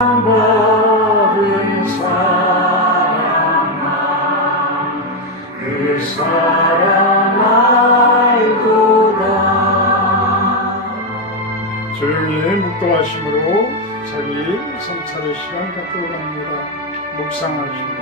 법은 사랑아 그 사랑 알고다. 조용히 묵도하심으로 자기 성찰의 시간 갖도록 합니다. 묵상하십니다.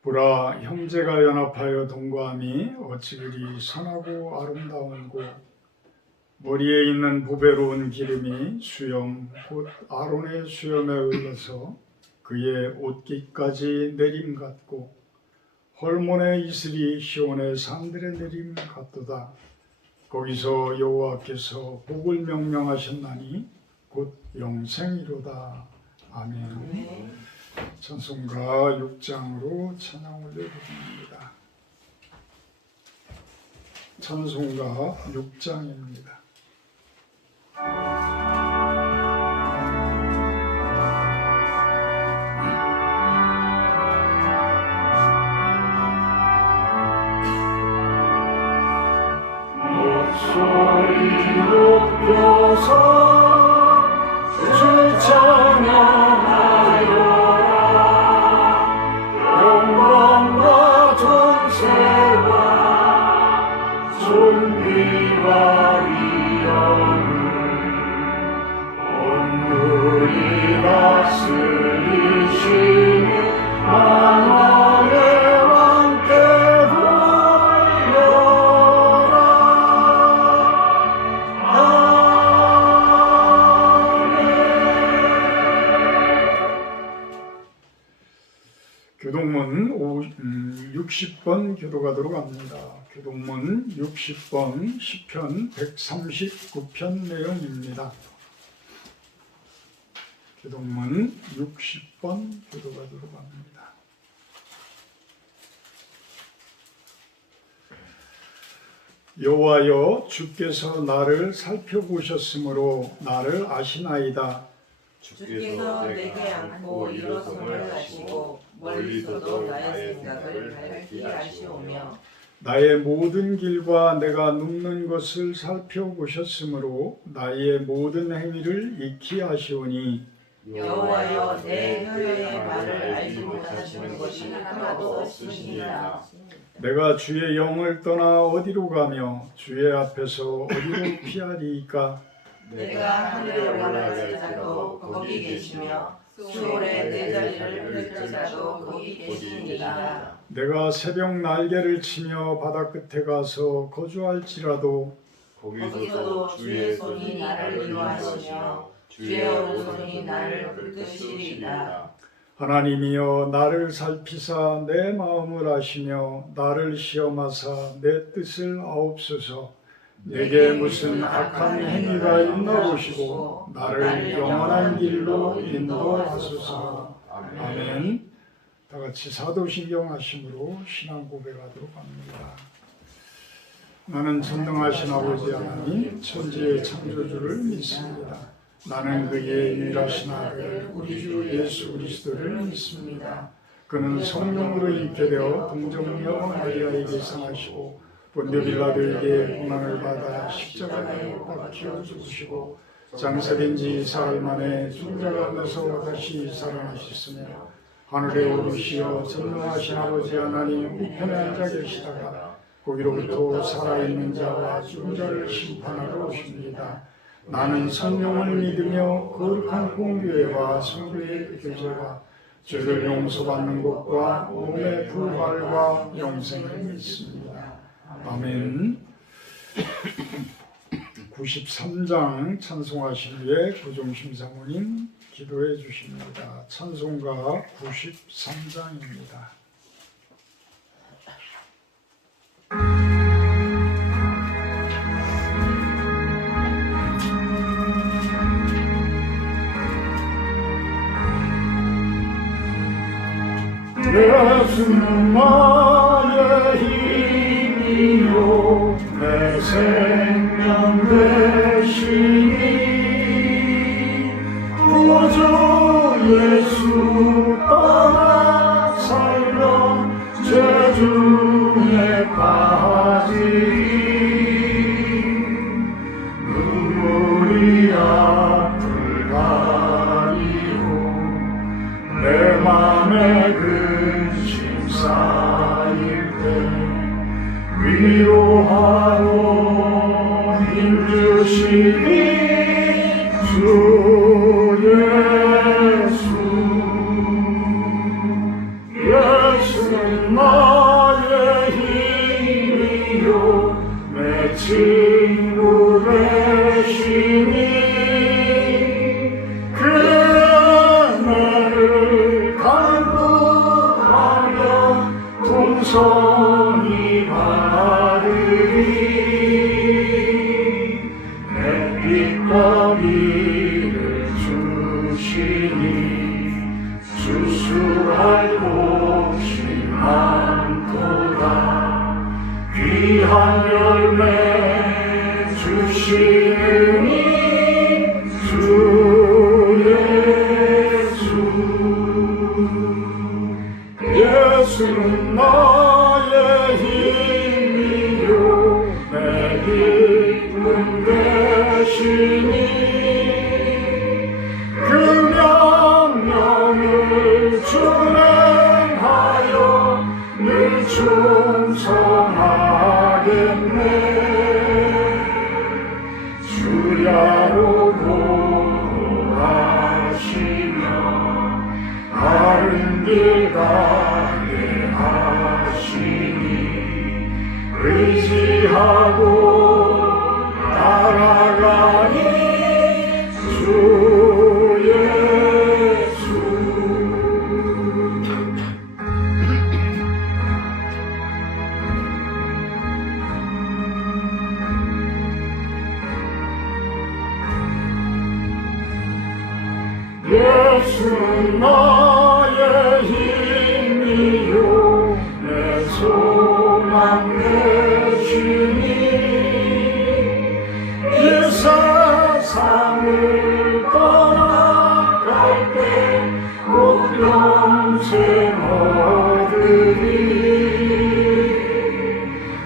보라, 형제가 연합하여 동거함이 어찌 그리 선하고 아름다운고. 머리에 있는 보배로운 기름이 수염 곧 아론의 수염에 흘러서 그의 옷깃까지 내림 같고, 헐몬의 이슬이 시온의 산들의 내림 같도다. 거기서 여호와께서 복을 명령하셨나니 곧 영생이로다. 아멘. 찬송가 6장으로 찬양 올려드립니다. 찬송가 6장입니다. 목소리 높여서 주 찬양하여라. 영광과 존재와 존귀와 위엄을 온누리 다스리시는 만왕의 왕께 돌려라. 교동문 60번 교도가도록 합니다. 교동문 60번 시편 139편 내용입니다. 교동문 60번 교도가도록 합니다. 여호와여, 주께서 나를 살펴보셨으므로 나를 아시나이다. 주께서 내게 안고 일어섬을 하시고 멀리서도 나의 생각을 밝히 아시오며 나의 모든 길과 내가 눕는 것을 살펴보셨으므로 나의 모든 행위를 익히 아시오니. 여호와여, 내 혀의 말을 알지 못하시는 것이 하나도 없으시니라. 내가 주의 영을 떠나 어디로 가며 주의 앞에서 어디로 피하리이까. 내가 하늘에 올라갈지라도 거기 계시며 수월에 내 자리를 펼칠지라도 거기 계시니라. 내가 새벽 날개를 치며 바다 끝에 가서 거주할지라도 거기서도 주의 손이 나를 인도하시며 주의 오른손이 나를 붙드시리라. 하나님이여, 나를 살피사 내 마음을 아시며 나를 시험하사 내 뜻을 아옵소서. 내게 무슨 악한 행위가 있나 보시고 나를 영원한 길로 인도하소서. 아멘. 다 같이 사도신경 하심으로 신앙 고백하도록 합니다. 나는 전능하신 아버지 하나님, 천지의 창조주를 믿습니다. 나는 그의 유일하신 아들 우리 주 예수 그리스도를 믿습니다. 그는 성령으로 잉태되어 동정녀 마리아에게 상하시고 본디오 빌라도에게 고난을 받아 십자가에 못 박혀 죽으시고 장사된 지 사흘 만에 죽은 자 가운데서 다시 살아나셨으며 하늘에 오르시어 전능하신 아버지 하나님 우편에 앉아 계시다가 거기로부터 살아있는 자와 죽은 자를 심판하러 오십니다. 나는 성령을 믿으며 거룩한 공교회와 성도의 교제와 죄를 용서받는 것과 몸의 부활과 영생을 믿습니다. 아멘. 93장 찬송하신 후에 구종심 사모님 기도해 주십니다. 찬송가 93장입니다. 예수는 나의 힘이요 내 생명 되시니 구주 예수 떠나 살면 죄 중에 빠지리 눈물이 앞을 가리고 내 맘에 근심 쌓일 때 위로하고 힘주시니 주 예수 예수는 나의 힘이요 내 친구 되시니 그 나를 간구하며 동성이 바르리 햇빛과 비를 주시니 주수할 곳이 많도다 귀한 열매 주시느니 주 예수 예수는 나의 힘이요 내 기쁨 되시니 그 명령을 준행하여 늘 충성하겠네 주야로 보호하시며 바른 길 가게 하시니 의지하고 따라가니 주 예수 예수는 나의 힘이요 내 소망 되시니 이 세상을 떠나갈 때 곧 영생 얻으리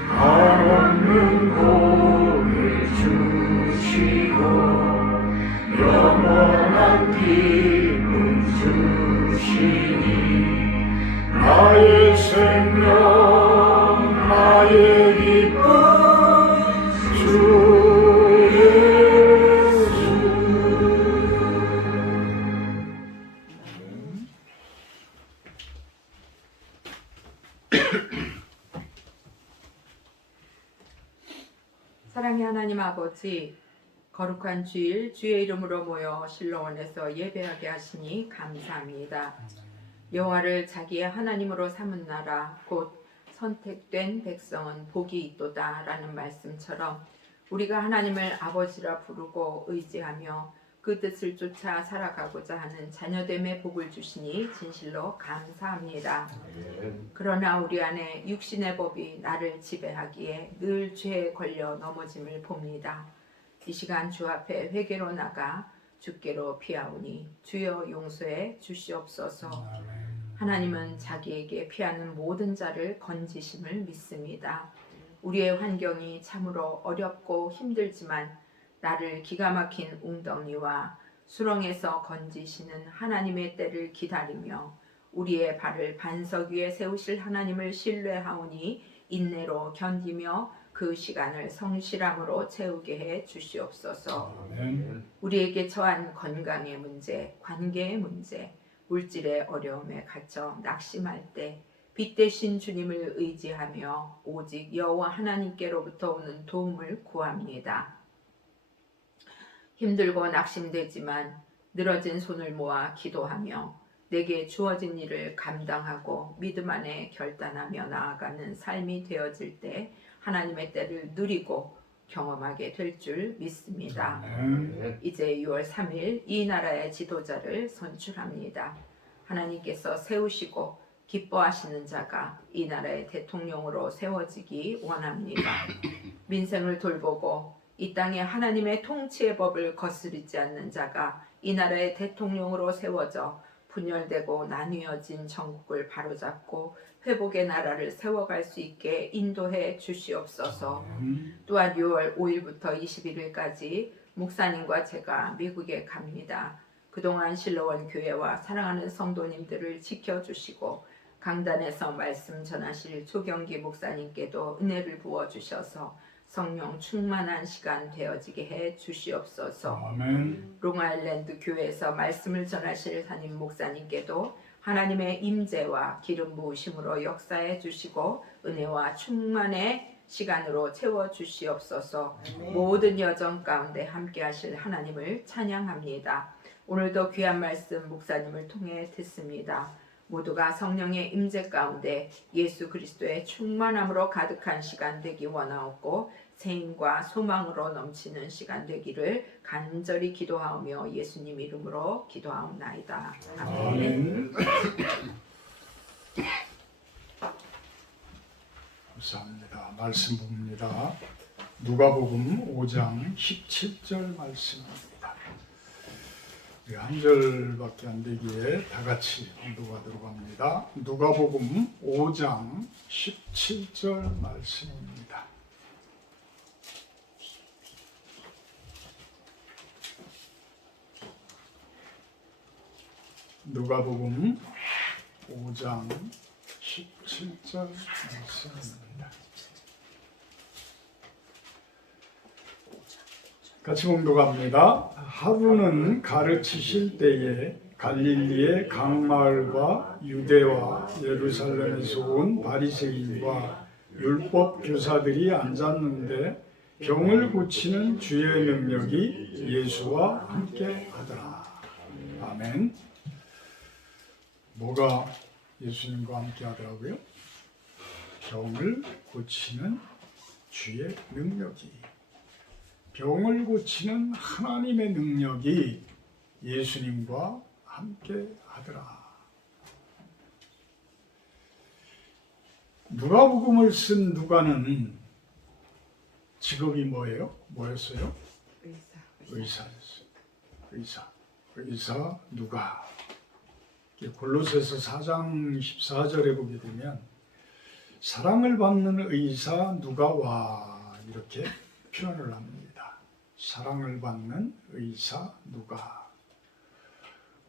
한없는 복을 주시고 영원한 기쁨 주시니 나의 생명 나의 기쁨 주 예수 사랑의 하나님 아버지, 거룩한 주일 주의 이름으로 모여 실로원에서 예배하게 하시니 감사합니다. 여호와를 자기의 하나님으로 삼은 나라 곧 선택된 백성은 복이 있도다 라는 말씀처럼 우리가 하나님을 아버지라 부르고 의지하며 그 뜻을 쫓아 살아가고자 하는 자녀됨의 복을 주시니 진실로 감사합니다. 그러나 우리 안에 육신의 법이 나를 지배하기에 늘 죄에 걸려 넘어짐을 봅니다. 이 시간 주 앞에 회개로 나가 주께로 피하오니 주여 용서해 주시옵소서. 하나님은 자기에게 피하는 모든 자를 건지심을 믿습니다. 우리의 환경이 참으로 어렵고 힘들지만 나를 기가 막힌 웅덩이와 수렁에서 건지시는 하나님의 때를 기다리며 우리의 발을 반석 위에 세우실 하나님을 신뢰하오니 인내로 견디며 그 시간을 성실함으로 채우게 해 주시옵소서. 아멘. 우리에게 처한 건강의 문제, 관계의 문제, 물질의 어려움에 갇혀 낙심할 때 빛 대신 주님을 의지하며 오직 여호와 하나님께로부터 오는 도움을 구합니다. 힘들고 낙심되지만 늘어진 손을 모아 기도하며 내게 주어진 일을 감당하고 믿음 안에 결단하며 나아가는 삶이 되어질 때 하나님의 때를 누리고 경험하게 될 줄 믿습니다. 이제 6월 3일 이 나라의 지도자를 선출합니다. 하나님께서 세우시고 기뻐하시는 자가 이 나라의 대통령으로 세워지기 원합니다. 민생을 돌보고 이 땅에 하나님의 통치의 법을 거스르지 않는 자가 이 나라의 대통령으로 세워져 분열되고 나뉘어진 전국을 바로잡고 회복의 나라를 세워갈 수 있게 인도해 주시옵소서. 또한 6월 5일부터 21일까지 목사님과 제가 미국에 갑니다. 그동안 실로원 교회와 사랑하는 성도님들을 지켜주시고 강단에서 말씀 전하실 조경기 목사님께도 은혜를 부어주셔서 성령 충만한 시간 되어지게 해 주시옵소서. 아멘. 롱아일랜드 교회에서 말씀을 전하실 담임 목사님께도 하나님의 임재와 기름 부으심으로 역사해 주시고 은혜와 충만의 시간으로 채워 주시옵소서. 모든 여정 가운데 함께 하실 하나님을 찬양합니다. 오늘도 귀한 말씀 목사님을 통해 듣습니다. 모두가 성령의 임재 가운데 예수 그리스도의 충만함으로 가득한 시간 되기 원하옵고 새 힘과 소망으로 넘치는 시간 되기를 간절히 기도하오며 예수님 이름으로 기도하옵나이다. 아멘. 아멘. 감사합니다. 말씀 봅니다. 누가복음 5장 17절 말씀입니다. 한 절밖에 안 되기에 다 같이 공독하도록 합니다. 누가복음 5장 17절 말씀입니다. 누가복음 5장 17절 말씀입니다. 같이 봉독합니다. 하루는 가르치실 때에 갈릴리의 강마을과 유대와 예루살렘에서 온 바리새인과 율법 교사들이 앉았는데 병을 고치는 주의 능력이 예수와 함께 하더라. 아멘. 뭐가 예수님과 함께 하더라고요? 병을 고치는 주의 능력이, 병을 고치는 하나님의 능력이 예수님과 함께 하더라. 누가복음을 쓴 누가는 직업이 뭐예요? 뭐였어요? 의사였어요. 의사 누가. 골로새서 4장 14절에 보게 되면 사랑을 받는 의사 누가와 이렇게 표현을 합니다. 사랑을 받는 의사 누가.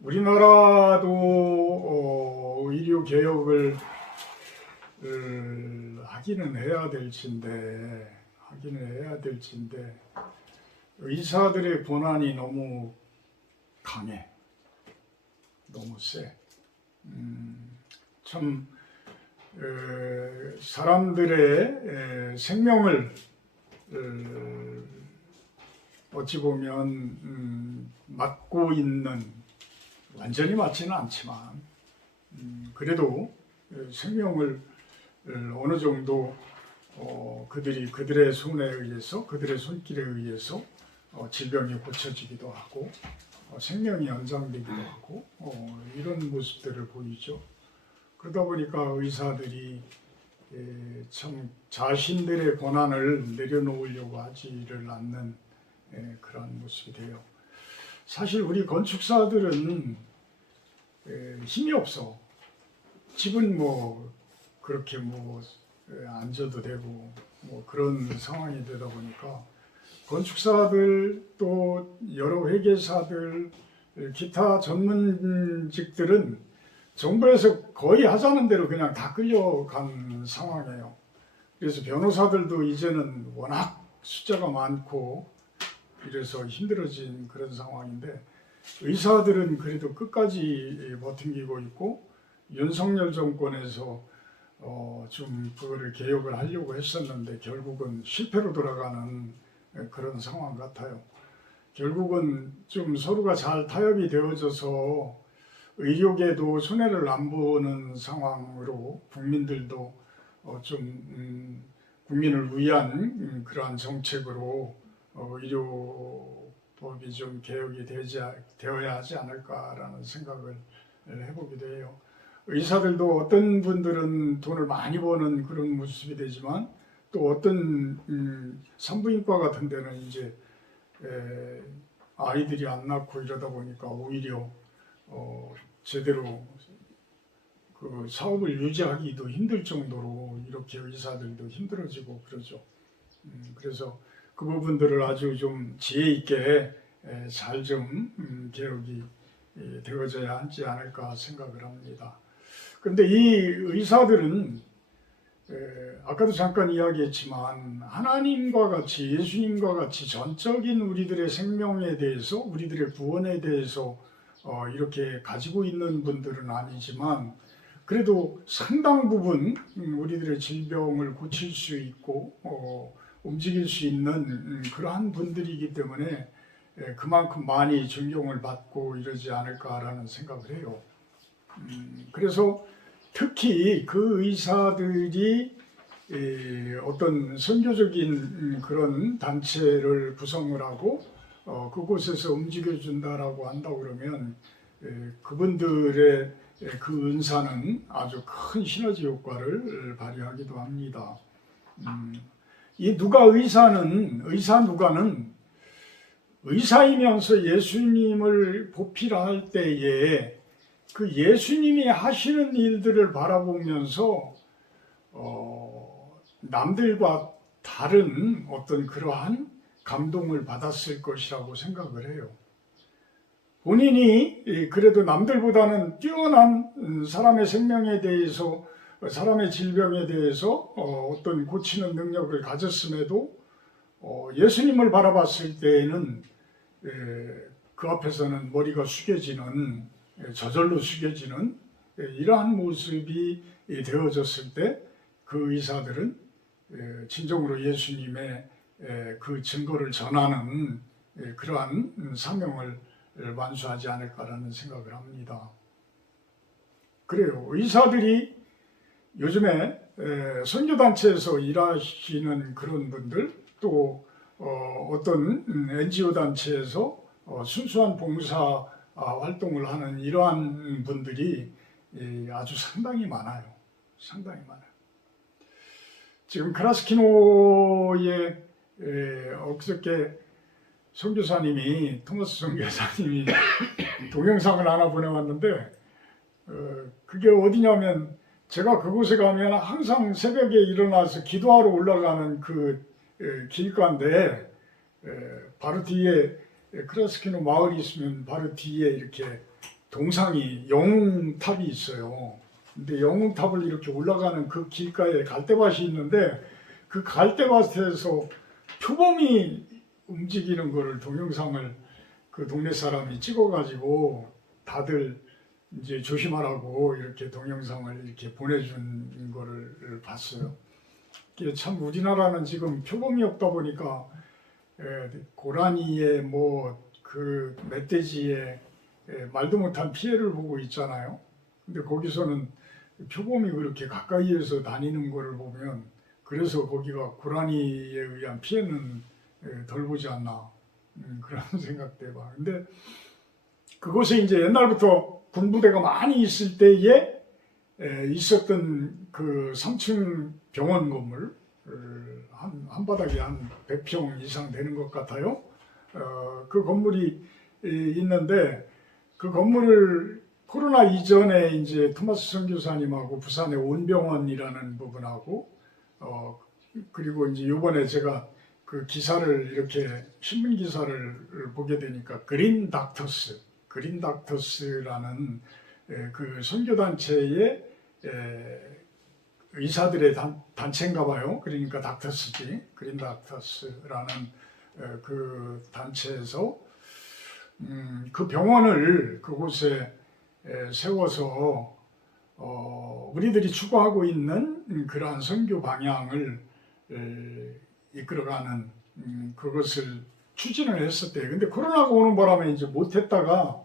우리나라도 의료 개혁을 하기는 해야 될진데 의사들의 권한이 너무 강해, 너무 세. 참 사람들의 생명을 어찌 보면 맡고 있는, 완전히 맡지는 않지만 그래도 생명을 어느 정도 그들의 손에 의해서, 그들의 손길에 의해서 질병이 고쳐지기도 하고 생명이 연장되기도 하고 이런 모습들을 보이죠. 그러다 보니까 의사들이 참 자신들의 권한을 내려놓으려고 하지를 않는 그런 모습이 돼요. 사실 우리 건축사들은 힘이 없어. 집은 뭐 그렇게 뭐 앉아도 되고 뭐 그런 상황이 되다 보니까 건축사들 또 여러 회계사들 기타 전문직들은 정부에서 거의 하자는 대로 그냥 다 끌려간 상황이에요. 그래서 변호사들도 이제는 워낙 숫자가 많고 이래서 힘들어진 그런 상황인데 의사들은 그래도 끝까지 버티고 있고 윤석열 정권에서 좀 그거를 개혁을 하려고 했었는데 결국은 실패로 돌아가는 그런 상황 같아요. 결국은 좀 서로가 잘 타협이 되어져서 의료계도 손해를 안 보는 상황으로 국민들도 좀 국민을 위한 그러한 정책으로 의료법이 좀 개혁이 되어야 하지 않을까라는 생각을 해보기도 해요. 의사들도 어떤 분들은 돈을 많이 버는 그런 모습이 되지만 또 어떤 산부인과 같은 데는 이제 아이들이 안 낳고 이러다 보니까 오히려 제대로 그 사업을 유지하기도 힘들 정도로 이렇게 의사들도 힘들어지고 그러죠. 그래서 그 부분들을 아주 좀 지혜 있게 잘 좀 개혁이 되어져야 하지 않을까 생각을 합니다. 그런데 이 의사들은 아까도 잠깐 이야기했지만 하나님과 같이 예수님과 같이 전적인 우리들의 생명에 대해서 우리들의 구원에 대해서 이렇게 가지고 있는 분들은 아니지만 그래도 상당 부분 우리들의 질병을 고칠 수 있고 움직일 수 있는 그러한 분들이기 때문에 그만큼 많이 존경을 받고 이러지 않을까라는 생각을 해요. 그래서 특히 그 의사들이 어떤 선교적인 그런 단체를 구성을 하고 그곳에서 움직여준다라고 한다고 그러면 그분들의 그 은사는 아주 큰 시너지 효과를 발휘하기도 합니다. 이 의사 누가는 의사이면서 예수님을 보필할 때에 그 예수님이 하시는 일들을 바라보면서 남들과 다른 어떤 그러한 감동을 받았을 것이라고 생각을 해요. 본인이 그래도 남들보다는 뛰어난 사람의 생명에 대해서 사람의 질병에 대해서 어떤 고치는 능력을 가졌음에도 예수님을 바라봤을 때에는 그 앞에서는 머리가 숙여지는 저절로 숙여지는 이러한 모습이 되어졌을 때 그 의사들은 진정으로 예수님의 그 증거를 전하는 그러한 사명을 완수하지 않을까라는 생각을 합니다. 그래요. 의사들이 요즘에 선교단체에서 일하시는 그런 분들 또 어떤 NGO 단체에서 순수한 봉사 활동을 하는 이러한 분들이 아주 상당히 많아요. 상당히 많아요. 지금 크라스키노의 엊그저께 토마스 선교사님이 동영상을 하나 보내왔는데 그게 어디냐면 제가 그곳에 가면 항상 새벽에 일어나서 기도하러 올라가는 그 길가인데 바로 뒤에 크라스키노 마을이 있으면 바로 뒤에 이렇게 동상이 영웅탑이 있어요. 근데 영웅탑을 이렇게 올라가는 그 길가에 갈대밭이 있는데 그 갈대밭에서 표범이 움직이는 거를 동영상을 그 동네 사람이 찍어가지고 다들 이제 조심하라고 이렇게 동영상을 이렇게 보내준 거를 봤어요. 이게 참 우리나라는 지금 표범이 없다 보니까 고라니에 뭐 그 멧돼지에 말도 못한 피해를 보고 있잖아요. 근데 거기서는 표범이 그렇게 가까이에서 다니는 거를 보면 그래서 거기가 고라니에 의한 피해는 덜 보지 않나 그런 생각도 해봐. 근데 그곳에 이제 옛날부터 군부대가 많이 있을 때에 있었던 그 3층 병원 건물 한 바닥이 한 100평 이상 되는 것 같아요. 그 건물이 있는데 그 건물을 코로나 이전에 이제 토마스 선교사님하고 부산의 온병원이라는 부분하고 그리고 이제 이번에 제가 그 기사를 이렇게 신문 기사를 보게 되니까 그린 닥터스라는 그 선교 단체의 의사들의 단체인가 봐요. 그러니까 닥터스지. 그린 닥터스라는 그 단체에서 그 병원을 그곳에 세워서 우리들이 추구하고 있는 그러한 선교 방향을 이끌어가는 그것을 추진을 했었대요. 근데 코로나가 오는 바람에 이제 못했다가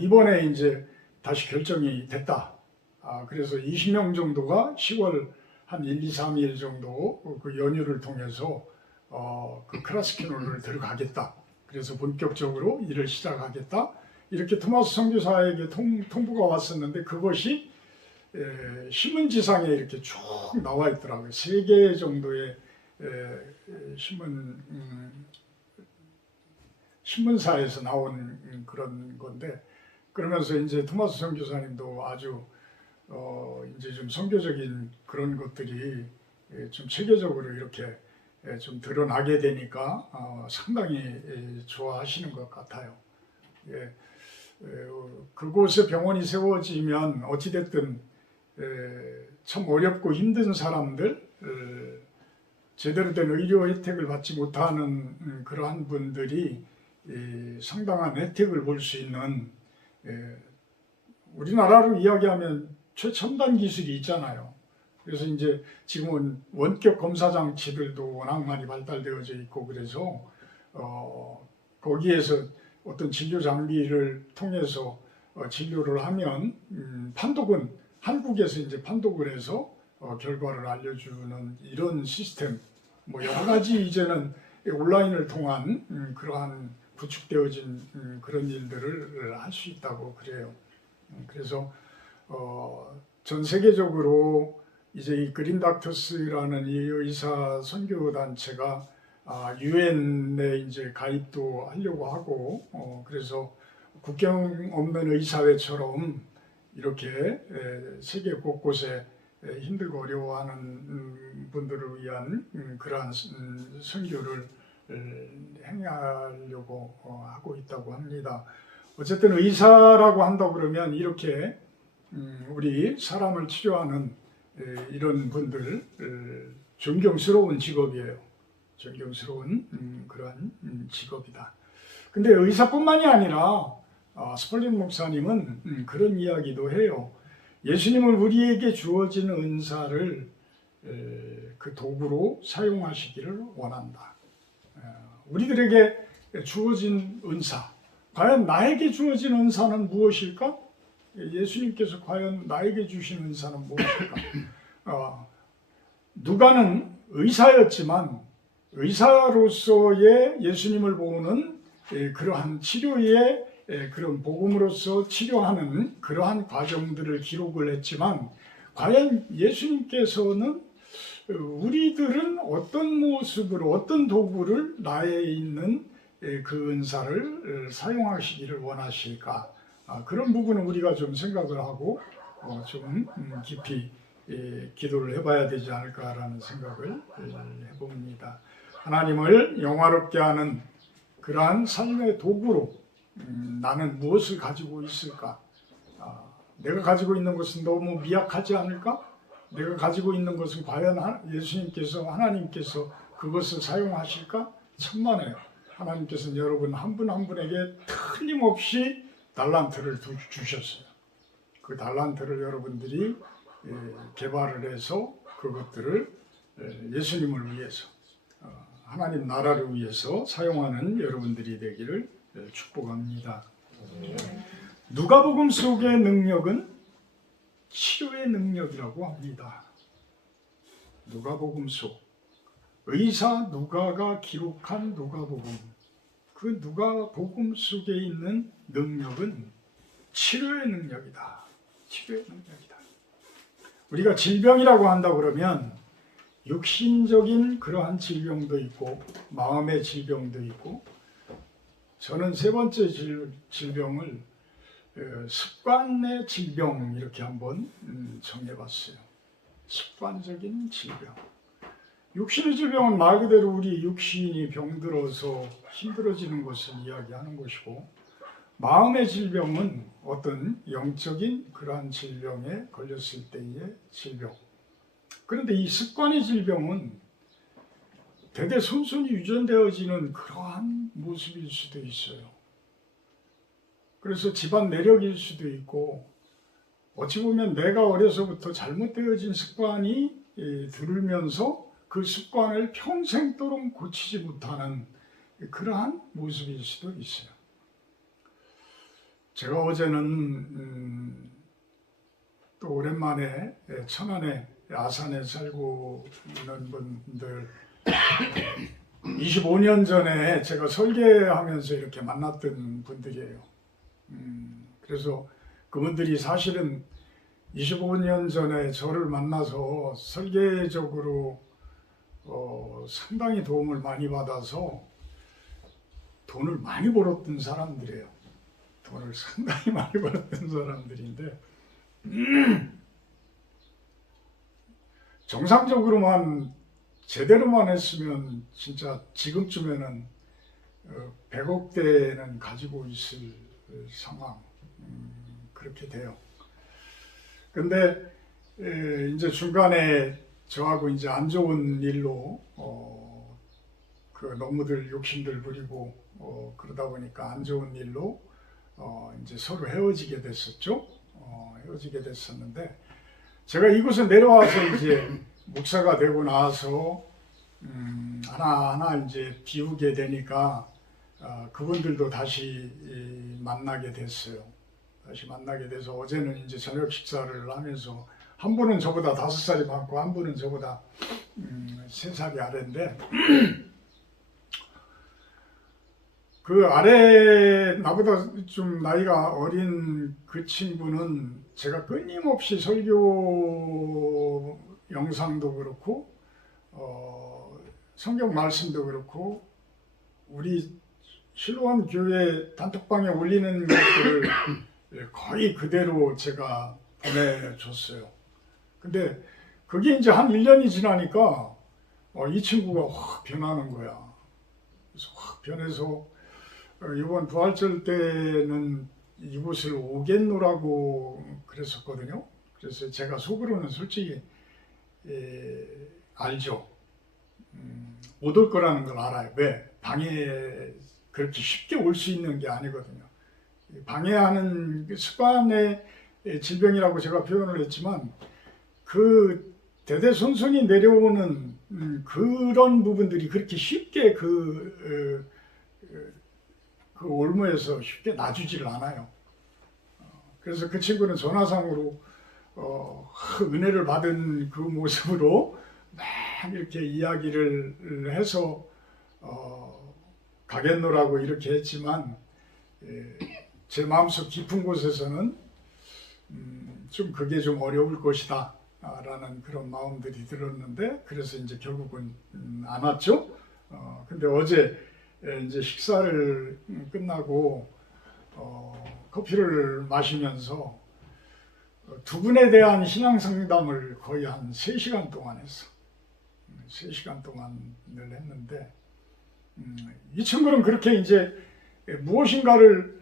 이번에 이제 다시 결정이 됐다. 그래서 20명 정도가 10월 한 1, 2, 3일 정도 그 연휴를 통해서 그 크라스키노를 들어가겠다. 그래서 본격적으로 일을 시작하겠다. 이렇게 토마스 선교사에게 통보가 왔었는데 그것이 신문지상에 이렇게 쭉 나와 있더라고요. 3개 정도의 신문사에서 나온 그런 건데, 그러면서 이제 토마스 선교사님도 아주 이제 좀 선교적인 그런 것들이 좀 체계적으로 이렇게 좀 드러나게 되니까 상당히 좋아하시는 것 같아요. 예, 그곳에 병원이 세워지면 어찌됐든 참 어렵고 힘든 사람들, 제대로 된 의료 혜택을 받지 못하는 그러한 분들이 상당한 혜택을 볼 수 있는, 우리나라로 이야기하면 최첨단 기술이 있잖아요. 그래서 이제 지금은 원격 검사 장치들도 워낙 많이 발달되어져 있고, 그래서 거기에서 어떤 진료 장비를 통해서 진료를 하면 판독은 한국에서 이제 판독을 해서 결과를 알려주는 이런 시스템, 뭐 여러 가지 이제는 온라인을 통한 그러한 구축되어진 그런 일들을 할 수 있다고 그래요. 그래서 전 세계적으로 이제 이 그린 닥터스라는 이 의사 선교 단체가 유엔에 이제 가입도 하려고 하고, 그래서 국경 없는 의사회처럼 이렇게 세계 곳곳에 힘들고 어려워하는 분들을 위한 그러한 선교를 행하려고 하고 있다고 합니다. 어쨌든 의사라고 한다고 그러면 이렇게 우리 사람을 치료하는 이런 분들, 존경스러운 직업이에요. 존경스러운 그러한 직업이다. 근데 의사뿐만이 아니라 스펄전 목사님은 그런 이야기도 해요. 예수님은 우리에게 주어진 은사를 그 도구로 사용하시기를 원한다. 우리들에게 주어진 은사, 과연 나에게 주어진 은사는 무엇일까? 예수님께서 과연 나에게 주신 은사는 무엇일까? 누가는 의사였지만 의사로서의 예수님을 보는 그러한 치료의 그런 복음으로서 치료하는 그러한 과정들을 기록을 했지만, 과연 예수님께서는 우리들은 어떤 모습으로 어떤 도구를 나에 있는 그 은사를 사용하시기를 원하실까? 그런 부분은 우리가 좀 생각을 하고 좀 깊이 기도를 해봐야 되지 않을까라는 생각을 해봅니다. 하나님을 영화롭게 하는 그러한 삶의 도구로 나는 무엇을 가지고 있을까? 내가 가지고 있는 것은 너무 미약하지 않을까? 내가 가지고 있는 것은 과연 예수님께서, 하나님께서 그것을 사용하실까? 천만에요. 하나님께서는 여러분 한 분 한 분에게 틀림없이 달란트를 주셨어요. 그 달란트를 여러분들이 개발을 해서 그것들을 예수님을 위해서, 하나님 나라를 위해서 사용하는 여러분들이 되기를 축복합니다. 누가복음 속의 능력은 치료의 능력이라고 합니다. 누가복음 속 의사 누가가 기록한 누가복음, 그 누가복음 속에 있는 능력은 치료의 능력이다. 치료의 능력이다. 우리가 질병이라고 한다 그러면 육신적인 그러한 질병도 있고 마음의 질병도 있고, 저는 세 번째 질병을 습관의 질병 이렇게 한번 정해봤어요. 습관적인 질병. 육신의 질병은 말 그대로 우리 육신이 병들어서 힘들어지는 것을 이야기하는 것이고, 마음의 질병은 어떤 영적인 그러한 질병에 걸렸을 때의 질병. 그런데 이 습관의 질병은 대대손손이 유전되어지는 그러한 모습일 수도 있어요. 그래서 집안 내력일 수도 있고, 어찌 보면 내가 어려서부터 잘못되어진 습관이 들으면서 그 습관을 평생도록 고치지 못하는 그러한 모습일 수도 있어요. 제가 어제는 또 오랜만에 천안에 아산에 살고 있는 분들 25년 전에 제가 설계하면서 이렇게 만났던 분들이에요. 그래서 그분들이 사실은 25년 전에 저를 만나서 설계적으로 상당히 도움을 많이 받아서 돈을 많이 벌었던 사람들이에요. 돈을 상당히 많이 벌었던 사람들인데 정상적으로만 제대로만 했으면 진짜 지금쯤에는 100억대는 가지고 있을 상황 그렇게 돼요. 근데 이제 중간에 저하고 이제 안 좋은 일로 그 너무들 욕심들 부리고 그러다 보니까 안 좋은 일로 이제 서로 헤어지게 됐었죠. 헤어지게 됐었는데 제가 이곳에 내려와서 이제 목사가 되고 나서 하나하나 이제 비우게 되니까 그분들도 다시 만나게 됐어요. 다시 만나게 돼서 어제는 이제 저녁 식사를 하면서 한 분은 저보다 5살이 많고 한 분은 저보다 3살이 아래인데 그 아래 나보다 좀 나이가 어린 그 친구는 제가 끊임없이 설교 영상도 그렇고 성경 말씀도 그렇고 우리 실로암 교회 단톡방에 올리는 것들을 거의 그대로 제가 보내줬어요. 근데 그게 이제 한 1년이 지나니까 이 친구가 확 변하는 거야. 그래서 확 변해서 이번 부활절 때는 이곳을 오겠노라고 그랬었거든요. 그래서 제가 속으로는 솔직히 알죠. 못 올 거라는 걸 알아요. 왜? 방해 그렇게 쉽게 올 수 있는 게 아니거든요. 방해하는 습관의 질병이라고 제가 표현을 했지만 그 대대손손이 내려오는 그런 부분들이 그렇게 쉽게 그 올무에서 쉽게 놔주지를 않아요. 그래서 그 친구는 전화상으로 은혜를 받은 그 모습으로 막 이렇게 이야기를 해서 가겠노라고 이렇게 했지만 제 마음속 깊은 곳에서는 좀 그게 좀 어려울 것이다 라는 그런 마음들이 들었는데 그래서 이제 결국은 안 왔죠. 근데 어제 이제 식사를 끝나고 커피를 마시면서 두 분에 대한 신앙 상담을 거의 한 3시간 동안 했어. 3시간 동안을 했는데 이 친구는 그렇게 이제 무엇인가를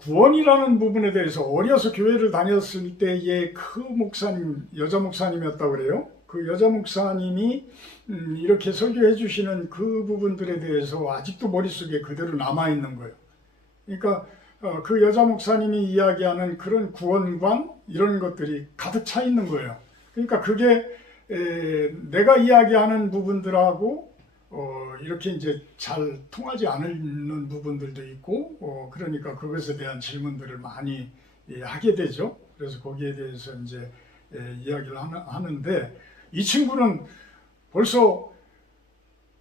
구원이라는 부분에 대해서 어려서 교회를 다녔을 때의 그 목사님, 여자 목사님이었다고 그래요. 그 여자 목사님이 이렇게 설교해 주시는 그 부분들에 대해서 아직도 머릿속에 그대로 남아있는 거예요. 그러니까 그 여자 목사님이 이야기하는 그런 구원관 이런 것들이 가득 차 있는 거예요. 그러니까 그게 내가 이야기하는 부분들하고 이렇게 이제 잘 통하지 않는 부분들도 있고 그러니까 그것에 대한 질문들을 많이 하게 되죠. 그래서 거기에 대해서 이제 이야기를 하는데 이 친구는 벌써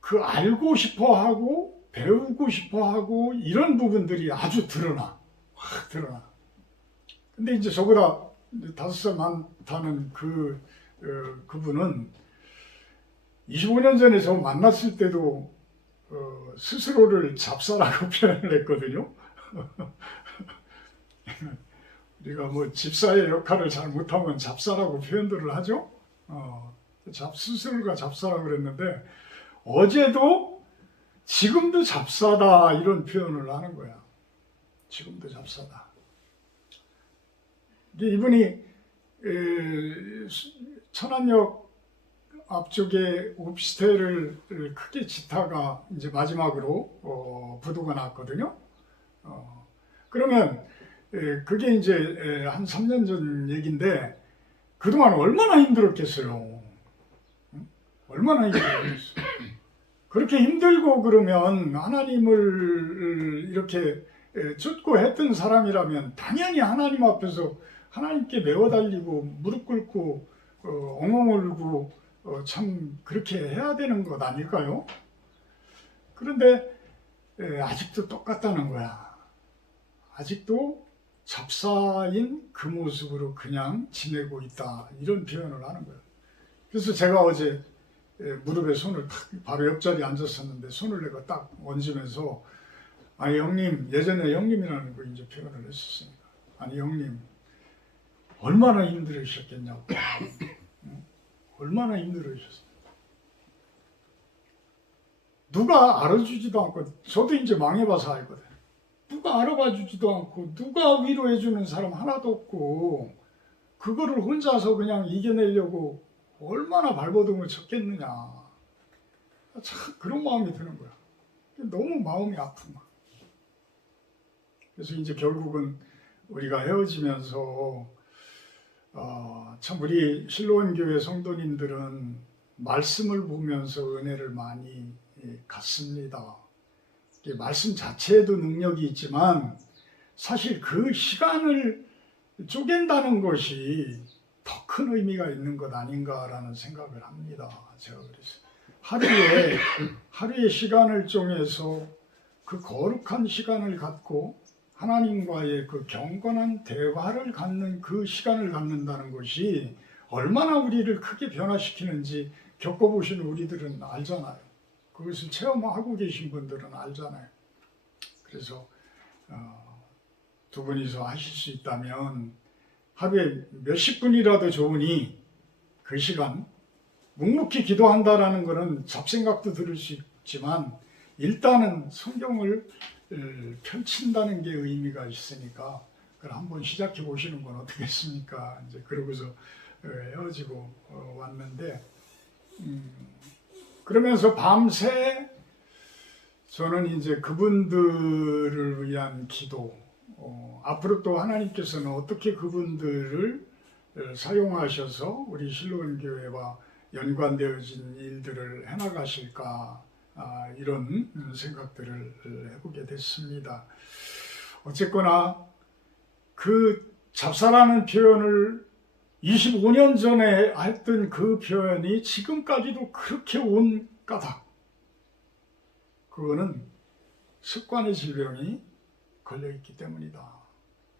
그 알고 싶어 하고 배우고 싶어 하고 이런 부분들이 아주 드러나. 확 드러나. 근데 이제 저보다 5살 많다는 그분은 25년 전에 저 만났을 때도 스스로를 잡사라고 표현을 했거든요. 우리가 뭐 집사의 역할을 잘 못하면 잡사라고 표현들을 하죠. 스스로가 잡사라고 그랬는데 어제도 지금도 잡사다 이런 표현을 하는 거야. 지금도 잡사다. 이분이 천안역 앞쪽에 오피스텔을 크게 짓다가 이제 마지막으로 부도가 났거든요. 그러면 그게 이제 한 3년 전 얘기인데 그동안 얼마나 힘들었겠어요. 얼마나 힘들었겠어요. 그렇게 힘들고 그러면 하나님을 이렇게 쫓고 했던 사람이라면 당연히 하나님 앞에서 하나님께 매어 달리고 무릎 꿇고 엉엉 울고 참 그렇게 해야 되는 것 아닐까요? 그런데 아직도 똑같다는 거야. 아직도 잡사인 그 모습으로 그냥 지내고 있다 이런 표현을 하는 거예요. 그래서 제가 어제 무릎에 손을 탁 바로 옆자리에 앉았었는데 손을 내가 딱 얹으면서 아니 형님 예전에 형님이라는 거 이제 표현을 했었으니까 아니 형님 얼마나 힘들으셨겠냐고 얼마나 힘들으셨어요. 누가 알아주지도 않고 저도 이제 망해봐서 알거든. 누가 알아봐 주지도 않고 누가 위로해주는 사람 하나도 없고 그거를 혼자서 그냥 이겨내려고 얼마나 발버둥을 쳤겠느냐. 참 그런 마음이 드는 거야. 너무 마음이 아픈 거야. 그래서 이제 결국은 우리가 헤어지면서 참 우리 실로원 교회 성도님들은 말씀을 보면서 은혜를 많이 갖습니다. 말씀 자체에도 능력이 있지만 사실 그 시간을 쪼갠다는 것이 더 큰 의미가 있는 것 아닌가라는 생각을 합니다. 제가 그래서 하루의 시간을 정해서 그 거룩한 시간을 갖고 하나님과의 그 경건한 대화를 갖는 그 시간을 갖는다는 것이 얼마나 우리를 크게 변화시키는지 겪어보신 우리들은 알잖아요. 그것을 체험하고 계신 분들은 알잖아요. 그래서 두 분이서 하실 수 있다면 하루에 몇십 분이라도 좋으니 그 시간 묵묵히 기도한다라는 것은 잡생각도 들을 수 있지만 일단은 성경을 펼친다는 게 의미가 있으니까 그걸 한번 시작해 보시는 건 어떻겠습니까? 이제 그러고서 헤어지고 왔는데 그러면서 밤새 저는 이제 그분들을 위한 기도, 앞으로 또 하나님께서는 어떻게 그분들을 사용하셔서 우리 실로원 교회와 연관되어진 일들을 해나가실까 이런 생각들을 해보게 됐습니다. 어쨌거나 그 잡사라는 표현을 25년 전에 했던 그 표현이 지금까지도 그렇게 온 까닭 그거는 습관의 질병이 걸려있기 때문이다.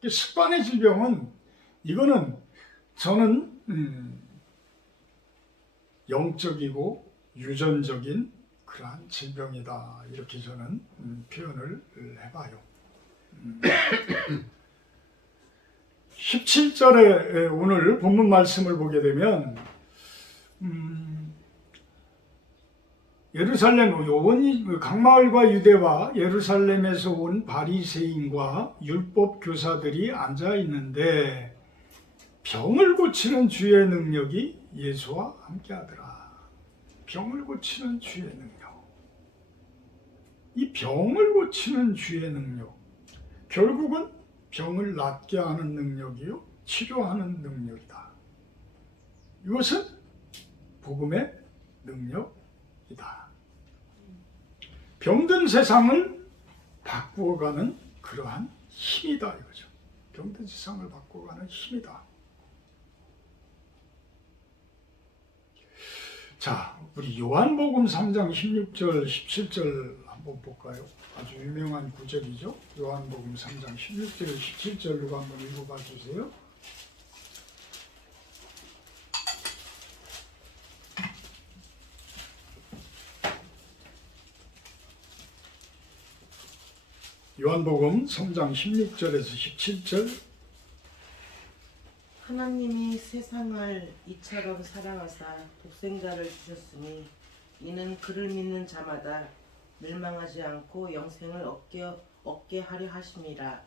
습관의 질병은 이거는 저는 영적이고 유전적인 그러한 질병이다 이렇게 저는 표현을 해봐요. 17절에 오늘 본문 말씀을 보게 되면 예루살렘 각마을과 유대와 예루살렘에서 온 바리새인과 율법 교사들이 앉아 있는데 병을 고치는 주의 능력이 예수와 함께하더라. 병을 고치는 주의 능력. 이 병을 고치는 주의 능력. 결국은 병을 낫게 하는 능력이요 치료하는 능력이다. 이것은 복음의 능력이다. 병든 세상을 바꾸어가는 그러한 힘이다 이거죠. 병든 세상을 바꾸어가는 힘이다. 자, 우리 요한복음 3장 16절, 17절 한번 볼까요? 아주 유명한 구절이죠. 요한복음 3장 16절, 17절 누가 한번 읽어봐 주세요. 요한복음 3장 16절에서 17절 하나님이 세상을 이처럼 사랑하사 독생자를 주셨으니 이는 그를 믿는 자마다 멸망하지 않고 영생을 얻게 하려 하심이라.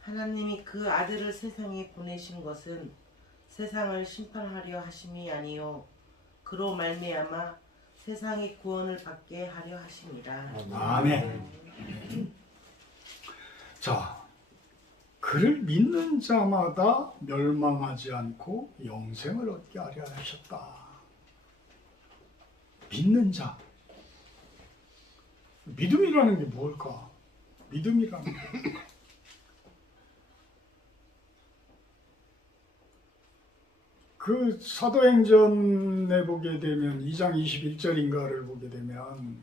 하나님이 그 아들을 세상에 보내신 것은 세상을 심판하려 하심이 아니요 그로 말미암아 세상이 구원을 받게 하려 하심이라. 아멘. 자, 그를 믿는 자마다 멸망하지 않고 영생을 얻게 하려 하셨다. 믿는 자. 믿음이라는 게 뭘까? 믿음이라는 게 그 사도행전에 보게 되면 2장 21절인가를 보게 되면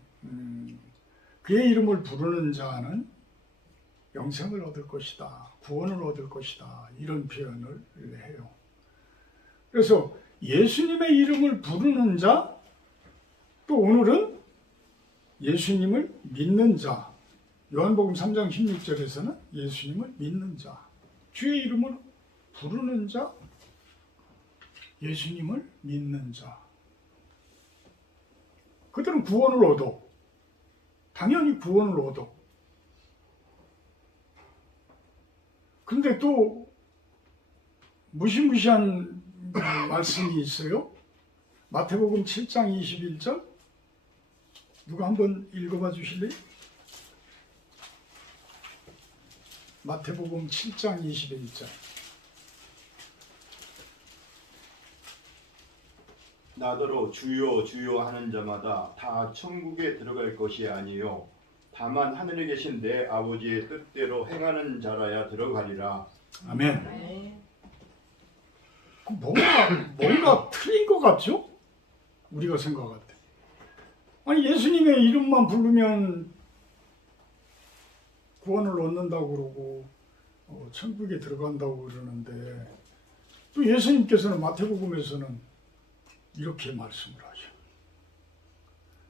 그의 이름을 부르는 자는 영생을 얻을 것이다, 구원을 얻을 것이다, 이런 표현을 해요. 그래서 예수님의 이름을 부르는 자, 또 오늘은 예수님을 믿는 자, 요한복음 3장 16절에서는 예수님을 믿는 자, 주의 이름을 부르는 자, 예수님을 믿는 자, 그들은 구원을 얻어. 당연히 구원을 얻어. 근데 또 무시무시한 말씀이 있어요. 마태복음 7장 21절 누가 한번 읽어봐 주실래요? 마태복음 7장 21절. 나더러 주여 주여 하는 자마다 다 천국에 들어갈 것이 아니요 다만 하늘에 계신 내 아버지의 뜻대로 행하는 자라야 들어가리라. 아멘. 네. 뭔가 틀린 것 같죠? 우리가 생각할 때. 아니 예수님의 이름만 부르면 구원을 얻는다고 그러고 천국에 들어간다고 그러는데 또 예수님께서는 마태복음에서는 이렇게 말씀을 하죠.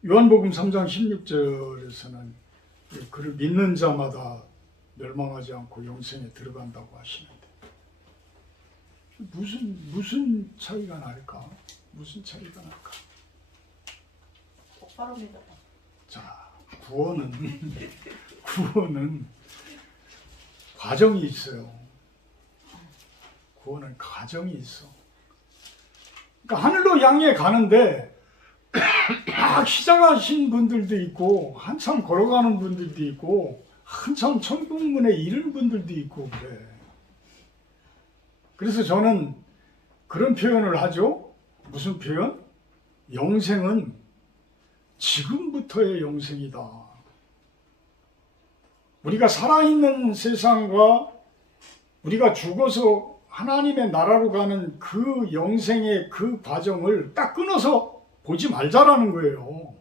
요한복음 3장 16절에서는 그를 믿는 자마다 멸망하지 않고 영생에 들어간다고 하시는데 무슨 차이가 날까? 무슨 차이가 날까? 똑바로 믿어라. 자, 구원은 과정이 있어요. 구원은 과정이 있어. 그러니까 하늘로 향해 가는데 막 시작하신 분들도 있고 한참 걸어가는 분들도 있고 한참 천국문에 이른 분들도 있고 그래. 그래서 저는 그런 표현을 하죠. 무슨 표현? 영생은 지금부터의 영생이다. 우리가 살아있는 세상과 우리가 죽어서 하나님의 나라로 가는 그 영생의 그 과정을 딱 끊어서 보지 말자라는 거예요.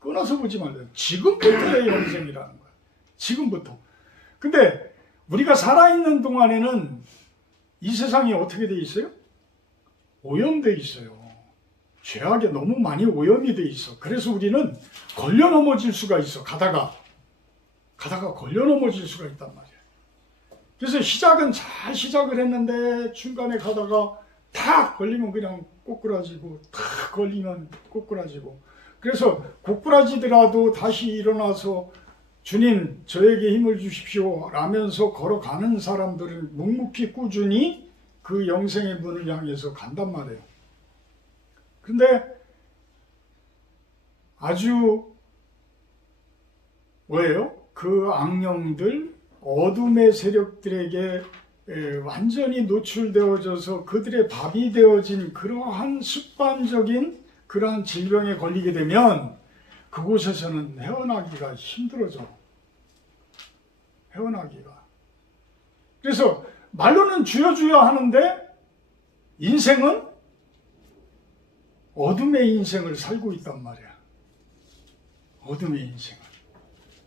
끊어서 보지 말자. 지금부터의 영생이라는 거야. 지금부터. 근데 우리가 살아있는 동안에는 이 세상이 어떻게 돼 있어요? 오염돼 있어요. 죄악에 너무 많이 오염이 돼 있어. 그래서 우리는 걸려 넘어질 수가 있어. 가다가 걸려 넘어질 수가 있단 말이야. 그래서 시작은 잘 시작을 했는데 중간에 가다가 탁 걸리면 그냥 꼬꾸라지고 탁 걸리면 꼬꾸라지고 그래서 꼬꾸라지더라도 다시 일어나서 주님 저에게 힘을 주십시오 라면서 걸어가는 사람들은 묵묵히 꾸준히 그 영생의 문을 향해서 간단 말이에요. 근데 아주 뭐예요? 그 악령들 어둠의 세력들에게 완전히 노출되어져서 그들의 밥이 되어진 그러한 습관적인 그러한 질병에 걸리게 되면 그곳에서는 헤어나기가 힘들어져. 헤어나기가. 그래서 말로는 주여 주여 하는데 인생은 어둠의 인생을 살고 있단 말이야. 어둠의 인생을.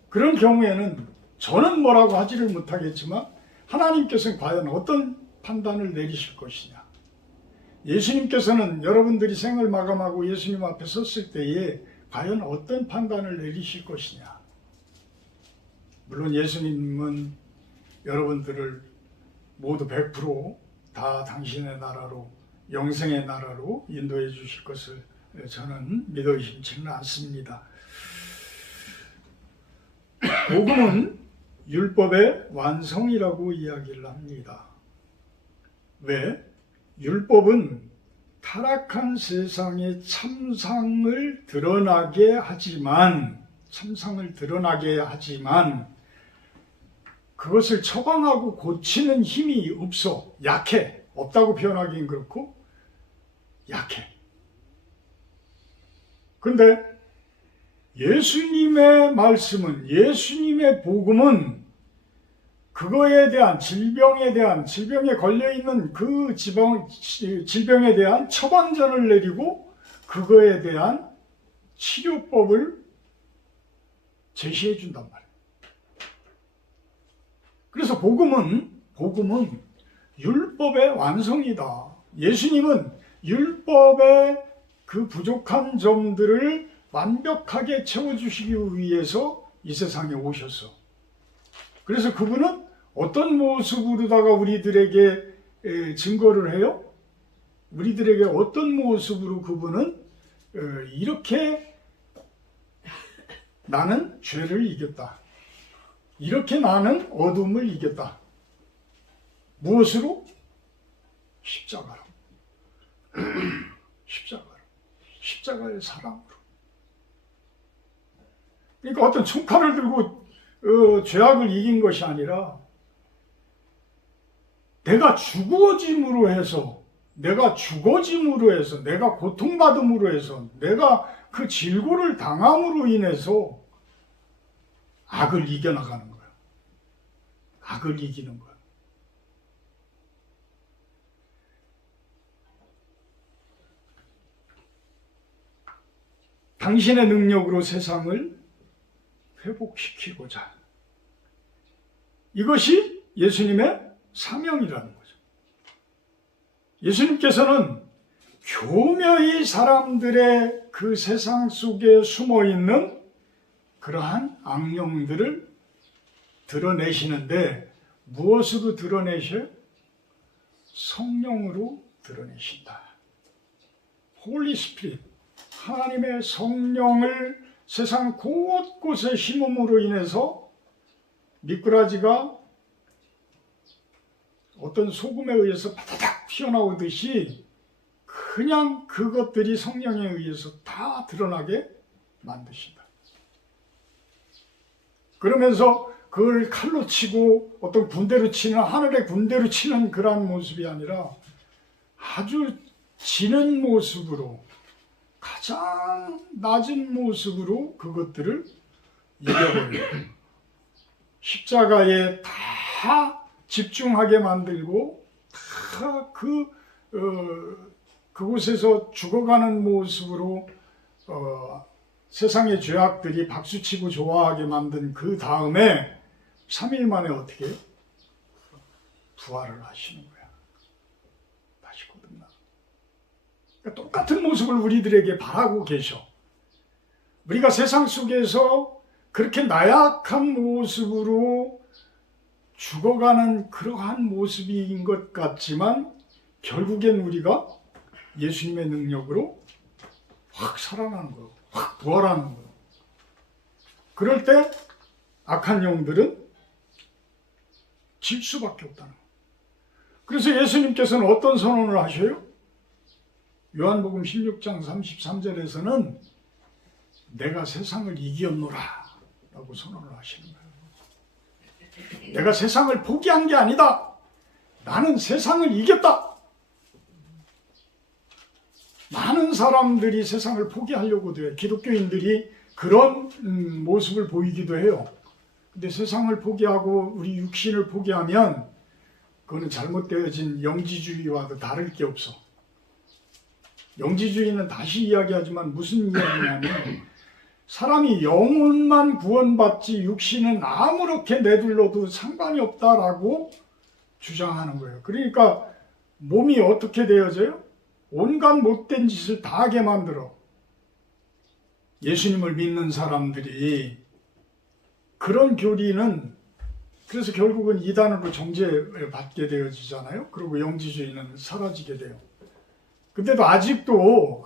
그런 경우에는 저는 뭐라고 하지를 못하겠지만 하나님께서는 과연 어떤 판단을 내리실 것이냐. 예수님께서는 여러분들이 생을 마감하고 예수님 앞에 섰을 때에 과연 어떤 판단을 내리실 것이냐. 물론 예수님은 여러분들을 모두 100% 당신의 나라로 영생의 나라로 인도해 주실 것을 저는 믿어 의심치는 않습니다. 복음은 율법의 완성이라고 이야기를 합니다. 왜? 율법은 타락한 세상의 참상을 드러나게 하지만 그것을 처방하고 고치는 힘이 없어. 약해. 없다고 표현하기는 그렇고 약해. 근데 예수님의 말씀은, 예수님의 복음은 그거에 대한 질병에 걸려있는 그 질병에 대한 처방전을 내리고 그거에 대한 치료법을 제시해 준단 말이에요. 그래서 복음은 율법의 완성이다. 예수님은 율법의 그 부족한 점들을 완벽하게 채워주시기 위해서 이 세상에 오셨어. 그래서 그분은 어떤 모습으로다가 우리들에게 증거를 해요? 우리들에게 어떤 모습으로 그분은 이렇게 나는 죄를 이겼다. 이렇게 나는 어둠을 이겼다. 무엇으로? 십자가로. 십자가의 사랑으로. 그러니까 어떤 총칼을 들고 죄악을 이긴 것이 아니라 내가 죽어짐으로 해서 내가 고통받음으로 해서 내가 그 질고를 당함으로 인해서 악을 이겨나가는 거야. 악을 이기는 거야. 당신의 능력으로 세상을 회복시키고자. 이것이 예수님의 사명이라는 거죠. 예수님께서는 교묘히 사람들의 그 세상 속에 숨어 있는 그러한 악령들을 드러내시는데 무엇으로 드러내셔요? 성령으로 드러내신다. 홀리 스피릿, 하나님의 성령을 세상 곳곳에 심음으로 인해서 미꾸라지가 어떤 소금에 의해서 바다닥 튀어나오듯이 그냥 그것들이 성령에 의해서 다 드러나게 만드신다. 그러면서 그걸 칼로 치고 어떤 군대로 치는, 하늘의 군대로 치는 그러한 모습이 아니라 아주 지는 모습으로, 가장 낮은 모습으로 그것들을 이겨버려요. 십자가에 다 집중하게 만들고 다 그곳에서 죽어가는 모습으로 세상의 죄악들이 박수치고 좋아하게 만든 그 다음에 3일 만에 어떻게 부활을 하시는 거야. 다시 거듭나. 그러니까 똑같은 모습을 우리들에게 바라고 계셔. 우리가 세상 속에서 그렇게 나약한 모습으로 죽어가는 그러한 모습인 것 같지만 결국엔 우리가 예수님의 능력으로 확 살아나는 거예요. 확 부활하는 거예요. 그럴 때 악한 영들은 질 수밖에 없다는 거예요. 그래서 예수님께서는 어떤 선언을 하셔요? 요한복음 16장 33절에서는 내가 세상을 이겼노라 라고 선언을 하시는 거예요. 내가 세상을 포기한 게 아니다. 나는 세상을 이겼다. 많은 사람들이 세상을 포기하려고도 해요. 기독교인들이 그런 모습을 보이기도 해요. 근데 세상을 포기하고 우리 육신을 포기하면 그거는 잘못되어진 영지주의와도 다를 게 없어. 영지주의는 다시 이야기하지만 무슨 이야기냐면 사람이 영혼만 구원받지 육신은 아무렇게 내둘러도 상관이 없다라고 주장하는 거예요. 그러니까 몸이 어떻게 되어져요? 온갖 못된 짓을 다 하게 만들어. 예수님을 믿는 사람들이 그런 교리는 그래서 결국은 이단으로 정죄받게 되어지잖아요. 그리고 영지주의는 사라지게 돼요. 근데도 아직도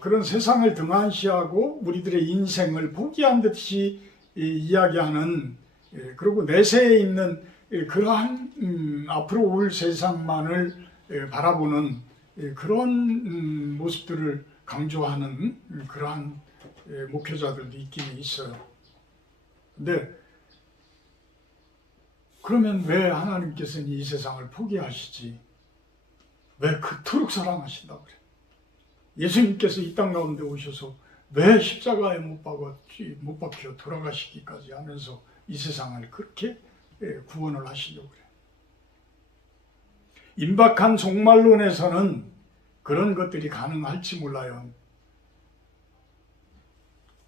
그런 세상을 등한시하고 우리들의 인생을 포기한 듯이 이야기하는, 그리고 내세에 있는 그러한 앞으로 올 세상만을 바라보는 그런 모습들을 강조하는 그러한 목회자들도 있긴 있어요. 근데 그러면 왜 하나님께서는 이 세상을 포기하시지? 왜 그토록 사랑하신다고 그래? 예수님께서 이 땅 가운데 오셔서 왜 십자가에 못 박혀 돌아가시기까지 하면서 이 세상을 그렇게 구원을 하시려고 그래? 임박한 종말론에서는 그런 것들이 가능할지 몰라요.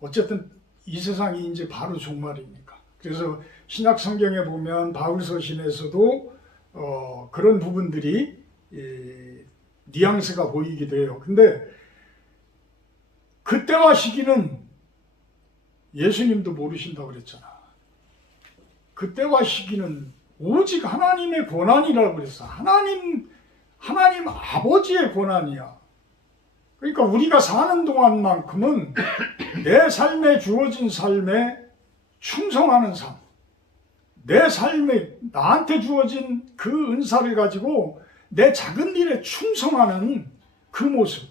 어쨌든 이 세상이 이제 바로 종말이니까. 그래서 신약 성경에 보면 바울서신에서도 그런 부분들이 뉘앙스가 보이기도 해요. 근데 그때와 시기는 예수님도 모르신다고 그랬잖아. 그때와 시기는 오직 하나님의 권한이라고 그랬어. 하나님 아버지의 권한이야. 그러니까 우리가 사는 동안만큼은 내 삶에 주어진 삶에 충성하는 삶, 내 삶에 나한테 주어진 그 은사를 가지고 내 작은 일에 충성하는 그 모습.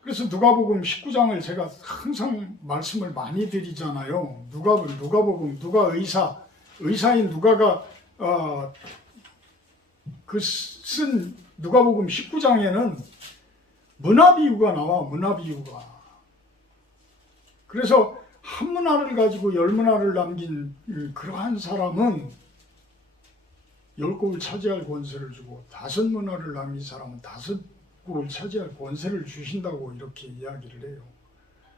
그래서 누가복음 19장을 제가 항상 말씀을 많이 드리잖아요. 누가복음, 누가 의사인 누가가 그 쓴 누가복음 19장에는 문화비유가 나와. 문화비유가. 그래서 한 문화를 가지고 열 문화를 남긴 그러한 사람은 10곡을 차지할 권세를 주고 5문화를 남긴 사람은 5곡을 차지할 권세를 주신다고 이렇게 이야기를 해요.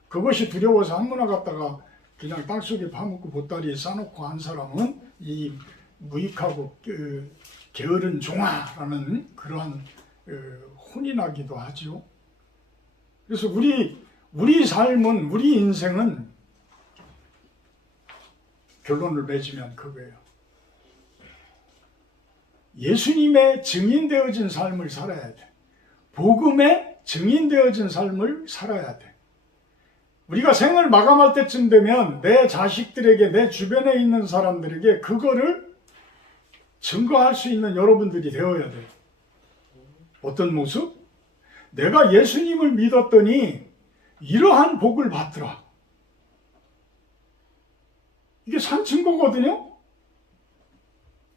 그것이 두려워서 한 문화 갖다가 그냥 땅속에 파묻고 보따리에 싸놓고 한 사람은 이 무익하고 게으른 종아라는 그러한 혼이 나기도 하죠. 그래서 우리 삶은, 우리 인생은 결론을 맺으면 그거예요. 예수님의 증인되어진 삶을 살아야 돼. 복음에 증인되어진 삶을 살아야 돼. 우리가 생을 마감할 때쯤 되면 내 자식들에게, 내 주변에 있는 사람들에게 그거를 증거할 수 있는 여러분들이 되어야 돼요. 어떤 모습? 내가 예수님을 믿었더니 이러한 복을 받더라. 이게 산 증거거든요.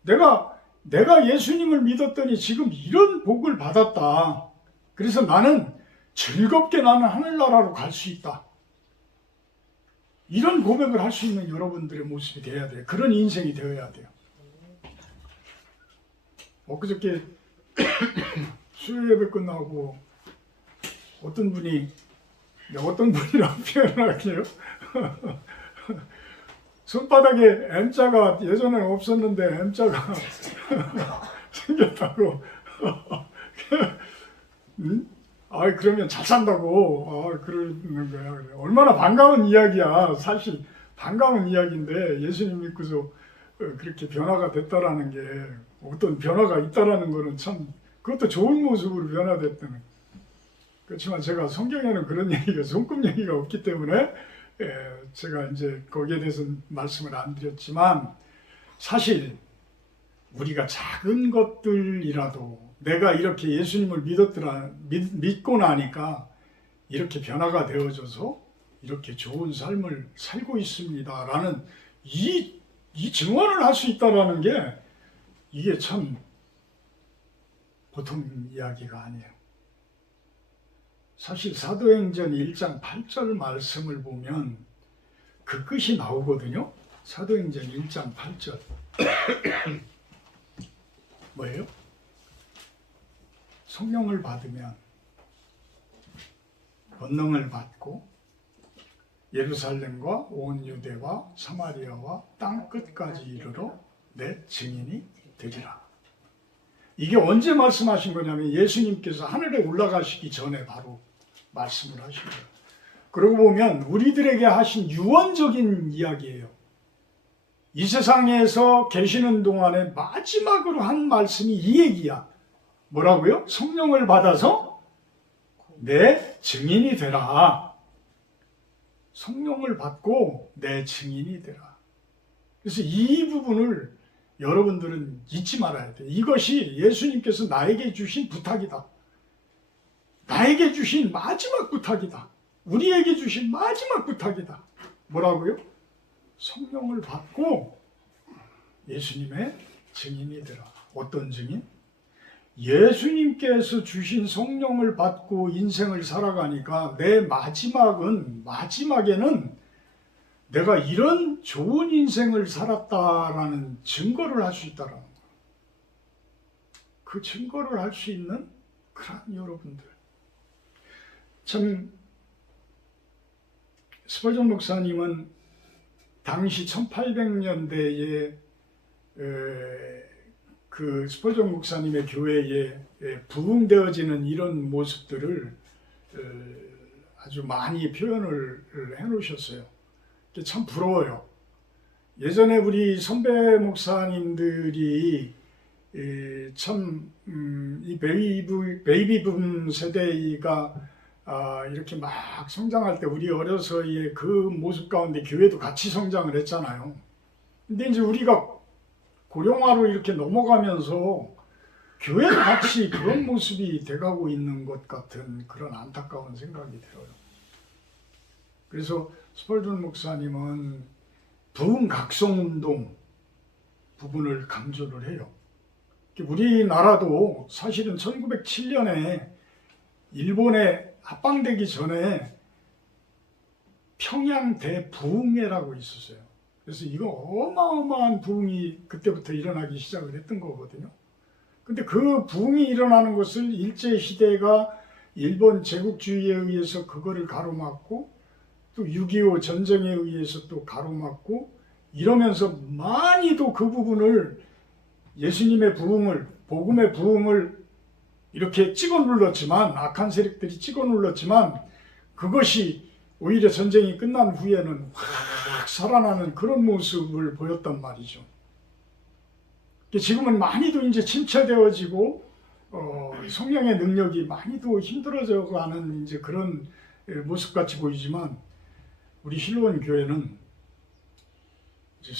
내가 예수님을 믿었더니 지금 이런 복을 받았다. 그래서 나는 즐겁게 나는 하늘나라로 갈 수 있다. 이런 고백을 할 수 있는 여러분들의 모습이 되어야 돼요. 그런 인생이 되어야 돼요. 엊그저께 수요 예배 끝나고 어떤 분이라고 표현할게요. 손바닥에 M자가 예전에 없었는데 M자가 생겼다고. 그러면 잘 산다고. 그러는 거야. 얼마나 반가운 이야기야. 사실 반가운 이야기인데 예수님 믿고서 그렇게 변화가 됐다라는 게, 어떤 변화가 있다라는 거는 참, 그것도 좋은 모습으로 변화됐다는. 그렇지만 제가 성경에는 그런 얘기가, 손금 얘기가 없기 때문에 제가 이제 거기에 대해서 말씀을 안 드렸지만, 사실 우리가 작은 것들이라도 내가 이렇게 예수님을 믿고 나니까 이렇게 변화가 되어져서 이렇게 좋은 삶을 살고 있습니다라는 이 증언을 할 수 있다라는 게, 이게 참 보통 이야기가 아니에요. 사실 사도행전 1장 8절 말씀을 보면 그 끝이 나오거든요. 사도행전 1장 8절 뭐예요? 성령을 받으면 권능을 받고 예루살렘과 온 유대와 사마리아와 땅 끝까지 이르러 내 증인이 되리라. 이게 언제 말씀하신 거냐면 예수님께서 하늘에 올라가시기 전에 바로 말씀을 하신 거예요. 그러고 보면 우리들에게 하신 유언적인 이야기예요. 이 세상에서 계시는 동안에 마지막으로 한 말씀이 이 얘기야. 뭐라고요? 성령을 받아서 내 증인이 되라. 성령을 받고 내 증인이 되라. 그래서 이 부분을 여러분들은 잊지 말아야 돼. 이것이 예수님께서 나에게 주신 부탁이다. 나에게 주신 마지막 부탁이다. 우리에게 주신 마지막 부탁이다. 뭐라고요? 성령을 받고 예수님의 증인이 되라. 어떤 증인? 예수님께서 주신 성령을 받고 인생을 살아가니까 내 마지막에는 내가 이런 좋은 인생을 살았다라는 증거를 할 수 있다라는 거예요. 그 증거를 할 수 있는 그런 여러분들. 참 스펄전 목사님은 당시 1800년대에 그 스펄전 목사님의 교회에 부흥되어지는 이런 모습들을 아주 많이 표현을 해놓으셨어요. 참 부러워요. 예전에 우리 선배 목사님들이 참 이 베이비붐 세대가 이렇게 막 성장할 때 우리 어려서의 그 모습 가운데 교회도 같이 성장을 했잖아요. 근데 이제 우리가 고령화로 이렇게 넘어가면서 교회도 같이 그런 모습이 돼가고 있는 것 같은 그런 안타까운 생각이 들어요. 그래서 스펄전 목사님은 부흥 각성운동 부분을 강조를 해요. 우리나라도 사실은 1907년에 일본에 합방되기 전에 평양 대부흥회라고 있었어요. 그래서 이거 어마어마한 부흥이 그때부터 일어나기 시작을 했던 거거든요. 근데 그 부흥이 일어나는 것을 일제시대가 일본 제국주의에 의해서 그거를 가로막고 또 6.25 전쟁에 의해서 또 가로막고 이러면서 많이도 그 부분을 예수님의 부흥을, 복음의 부흥을 이렇게 찍어 눌렀지만, 악한 세력들이 찍어 눌렀지만 그것이 오히려 전쟁이 끝난 후에는 확 살아나는 그런 모습을 보였단 말이죠. 지금은 많이도 이제 침체되어지고 성령의 능력이 많이도 힘들어져 가는 이제 그런 모습 같이 보이지만 우리 실로원 교회는 이제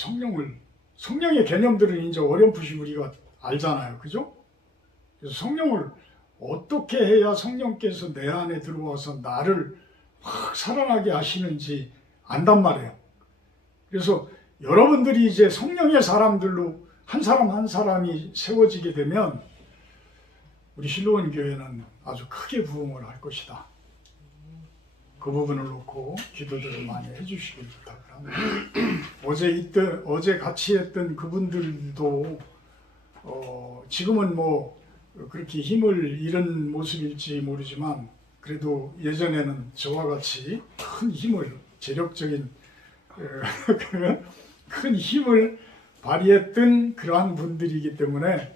성령의 개념들은 이제 어렴풋이 우리가 알잖아요. 그죠? 그래서 성령을 어떻게 해야 성령께서 내 안에 들어와서 나를 확 살아나게 하시는지 안단 말이에요. 그래서 여러분들이 이제 성령의 사람들로 한 사람 한 사람이 세워지게 되면 우리 실로원 교회는 아주 크게 부흥을 할 것이다. 그 부분을 놓고 기도들을 많이 해주시길 부탁을 합니다. 어제 같이 했던 그분들도 지금은 뭐 그렇게 힘을 잃은 모습일지 모르지만 그래도 예전에는 저와 같이 큰 힘을, 재력적인 큰 힘을 발휘했던 그러한 분들이기 때문에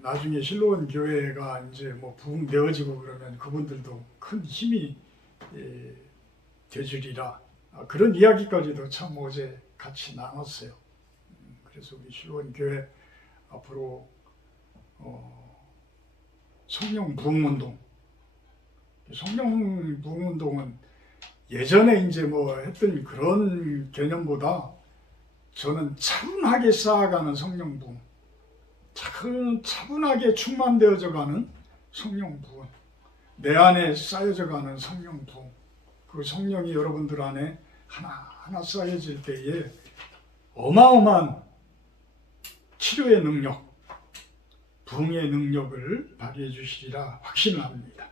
나중에 실로원 교회가 이제 뭐 부흥되어지고 그러면 그분들도 큰 힘이 되주리라. 그런 이야기까지도 참 어제 같이 나눴어요. 그래서 우리 실로원 교회 앞으로 성령 부흥운동, 성령 부흥운동은 예전에 이제 뭐 했던 그런 개념보다 저는 차분하게 쌓아가는 성령 부흥, 차분하게 충만되어져가는 성령 부흥, 내 안에 쌓여져가는 성령 부흥, 그 성령이 여러분들 안에 하나하나 쌓여질 때에 어마어마한 치료의 능력, 부흥의 능력을 발휘해 주시리라 확신을 합니다.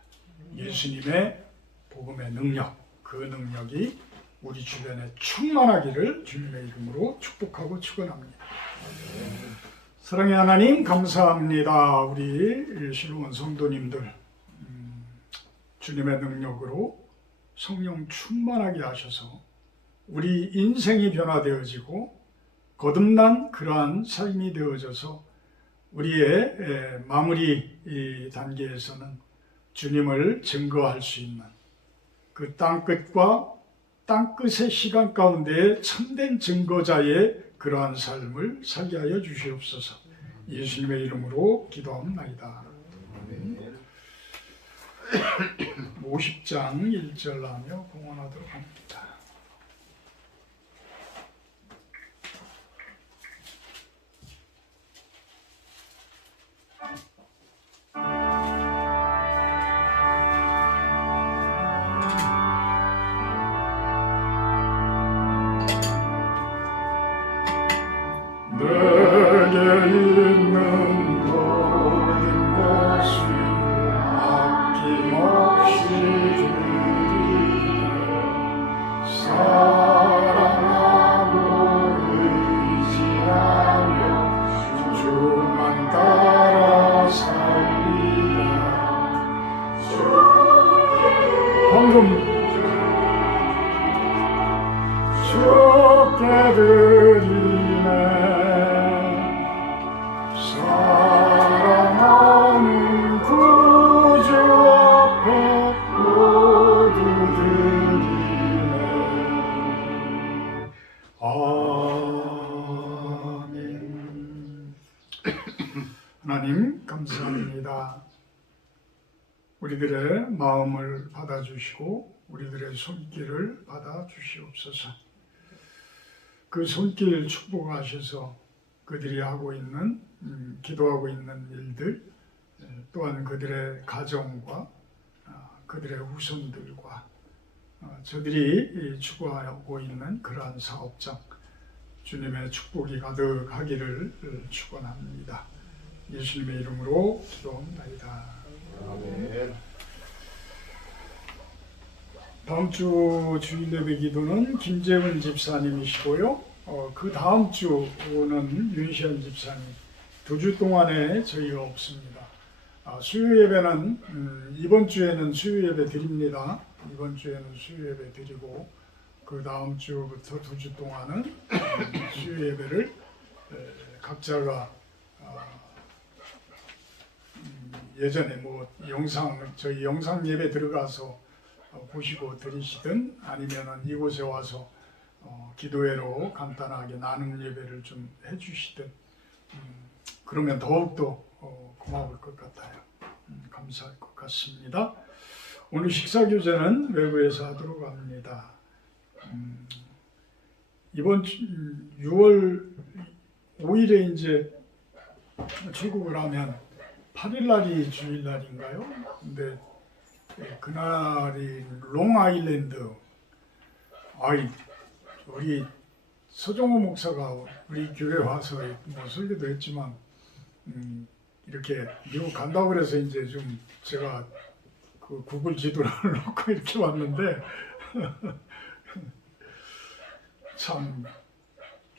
예수님의 복음의 능력, 그 능력이 우리 주변에 충만하기를 주님의 이름으로 축복하고 축원합니다. 사랑의 하나님 감사합니다. 우리 실로원 성도님들 주님의 능력으로 성령 충만하게 하셔서 우리 인생이 변화되어지고 거듭난 그러한 삶이 되어져서 우리의 마무리 단계에서는 주님을 증거할 수 있는 그 땅끝과 땅끝의 시간 가운데 참된 증거자의 그러한 삶을 살게 하여 주시옵소서. 예수님의 이름으로 기도합니다. 50장 1절 하며 공헌하도록 합니다. 내게 있는 모든 것을 아낌없이 드리네. 사랑하고 의지하며 주만 따라 살리라. 방금 주께 주께 드리네. 사랑하는 구주 앞에 모두 드리네. 아멘. 하나님 감사합니다. 우리들의 마음을 받아주시고 우리들의 손길을 받아주시옵소서. 그 손길 축복하셔서 그들이 하고 있는 기도하고 있는 일들, 또한 그들의 가정과 그들의 후손들과 저들이 추구하고 있는 그러한 사업장, 주님의 축복이 가득하기를 축원합니다. 예수님의 이름으로 기도합니다. 아멘. 다음 주 주일 예배 기도는 김재훈 집사님이시고요. 그 다음 주는 윤시현 집사님. 2주 동안에 저희가 없습니다. 수요 예배는 이번 주에는 수요 예배 드립니다. 이번 주에는 수요 예배 드리고 그 다음 주부터 2주 동안은 수요 예배를 각자가 예전에 뭐 저희 영상 예배 들어가서 보시고 들으시든 아니면은 이곳에 와서 기도회로 간단하게 나눔 예배를 좀 해주시든 그러면 더욱더 고마울 것 같아요. 감사할 것 같습니다. 오늘 식사 교제는 외부에서 하도록 합니다. 이번 6월 5일에 이제 출국을 하면 8일 날이 주일 날인가요? 근데 그날이 롱아일랜드. 우리 서정호 목사가 우리 교회 와서 뭐 설교도 했지만 이렇게 미국 간다고 그래서 이제 좀 제가 그 구글 지도를 놓고 이렇게 왔는데 참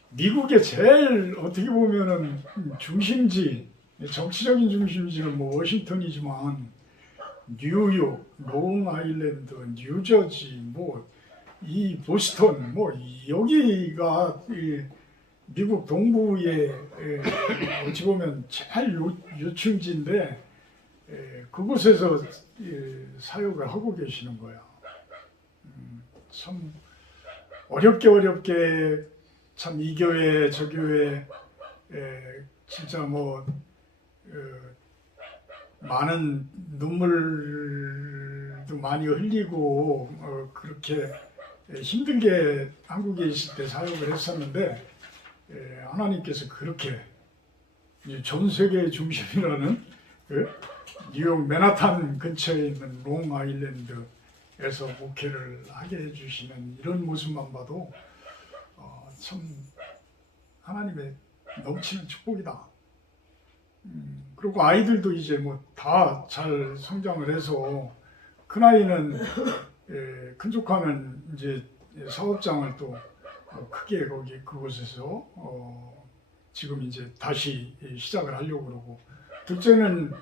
미국의 제일 어떻게 보면은 중심지, 정치적인 중심지는 뭐 워싱턴이지만 뉴욕, 롱아일랜드, 뉴저지, 뭐 이 보스턴, 뭐 여기가 이 미국 동부의 어찌 보면 제일 요충지인데 그곳에서 사역을 하고 계시는 거야. 참 어렵게 참 이 교회 저 교회 진짜 뭐 많은 눈물도 많이 흘리고 그렇게 힘들게 한국에 있을 때 사역을 했었는데 하나님께서 그렇게 전 세계의 중심이라는 뉴욕 맨하탄 근처에 있는 롱아일랜드에서 목회를 하게 해주시는 이런 모습만 봐도 참 하나님의 넘치는 축복이다. 그리고 아이들도 이제 뭐 다 잘 성장을 해서 큰 아이는 큰 조카는 이제 사업장을 또 크게 거기 그곳에서 지금 이제 다시 시작을 하려고 그러고 둘째는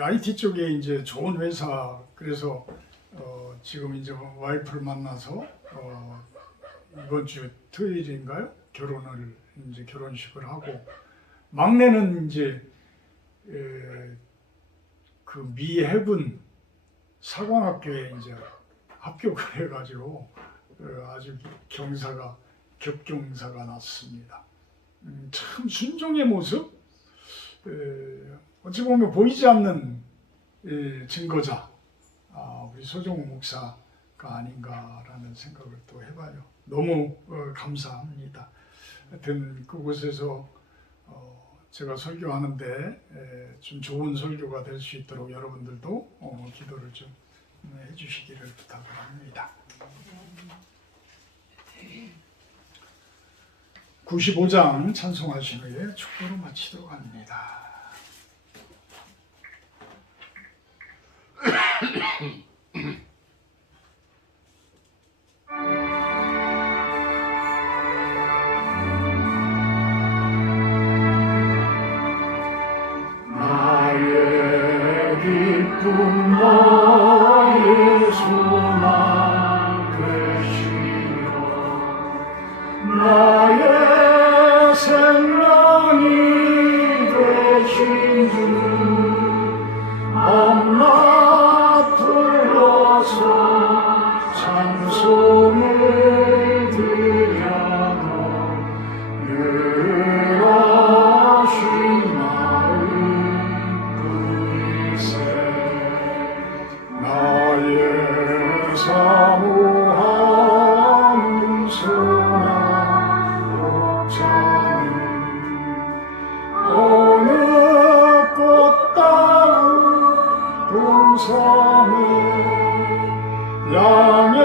IT 쪽에 이제 좋은 회사 그래서 지금 이제 와이프를 만나서 이번 주 토요일인가요? 결혼식을 하고 막내는 이제 그 미해군 사관학교에 이제 합격을 해가지고 아주 겹경사가 났습니다. 참 순종의 모습, 어찌 보면 보이지 않는 증거자, 우리 소정우 목사가 아닌가라는 생각을 또 해봐요. 너무 감사합니다. 하여튼 그곳에서 제가 설교하는데 좀 좋은 설교가 될 수 있도록 여러분들도 기도를 좀 해주시기를 부탁을 합니다. 95장 찬송하신 후에 축도로 마치도록 합니다. 나의 기쁨 너의 소망 되시오 나의 생명이 되신 주 밤낮 불러서 찬송을 드려도 늘 하신 마음 뿐이세 나의 사모하는 소나 옥자는 어느 꽃다운 동산에 양의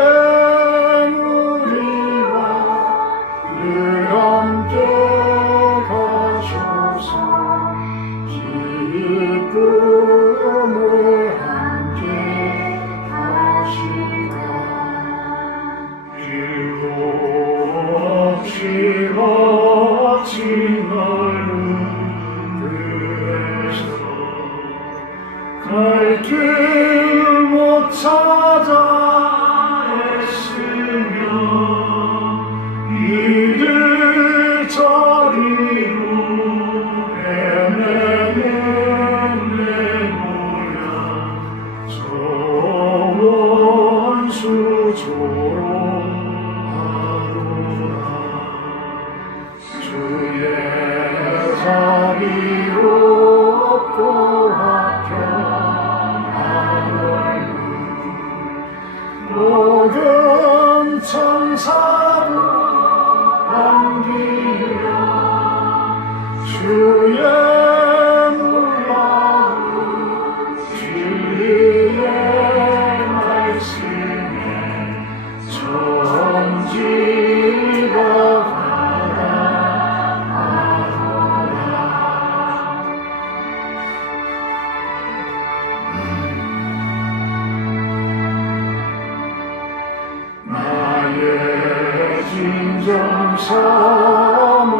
무리와 늘 함께 가셔서 기쁨을 함께 하시다 길도 없이 거친 넓은 그에서 갈 길 못 찾아 애쓰며 이를 저리로 헤매는 내 모양 저 원수 조롱하노라 주의 자비로 없고 모든 천사도 반기며 주의 놀라운 진리의 말씀에 천지가 나의 진정 사모하는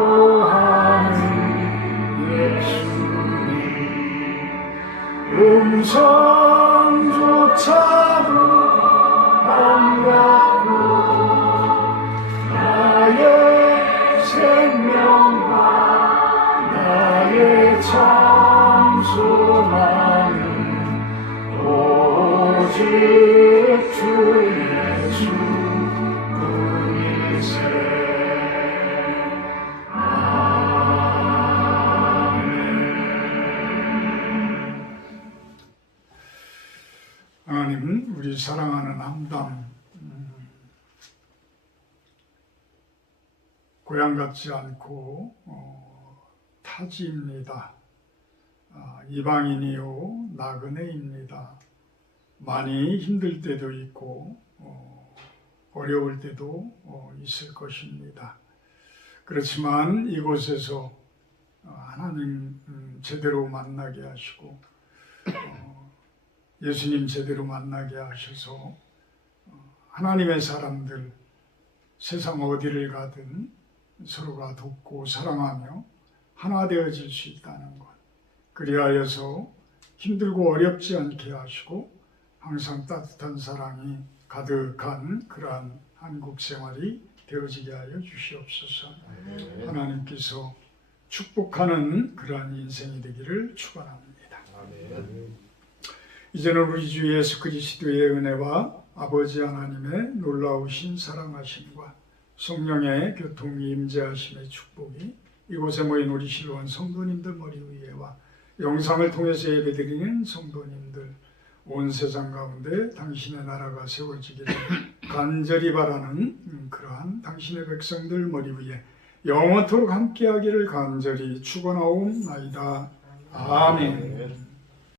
예수님 음성조차도 반갑고 나의 생명과 나의 참 소망은 오직 주 예수 뿐이세 하나님, 우리 사랑하는 함담 고향 같지 않고 타지입니다. 이방인이요 나그네입니다. 많이 힘들 때도 있고 어려울 때도 있을 것입니다. 그렇지만 이곳에서 하나님 제대로 만나게 하시고 예수님 제대로 만나게 하셔서 하나님의 사람들 세상 어디를 가든 서로가 돕고 사랑하며 하나 되어질 수 있다는 것, 그리하여서 힘들고 어렵지 않게 하시고 항상 따뜻한 사랑이 가득한 그러한 한국 생활이 되어지게 하여 주시옵소서. 하나님께서 축복하는 그러한 인생이 되기를 축원합니다. 이제는 우리 주 예수 그리스도의 은혜와 아버지 하나님의 놀라우신 사랑하심과 성령의 교통이 임재하심의 축복이 이곳에 모인 우리 실로원 성도님들 머리 위에와 영상을 통해서 예배드리는 성도님들 온 세상 가운데 당신의 나라가 세워지기를 간절히 바라는 그러한 당신의 백성들 머리 위에 영원토록 함께하기를 간절히 축원하옵나이다. 아멘.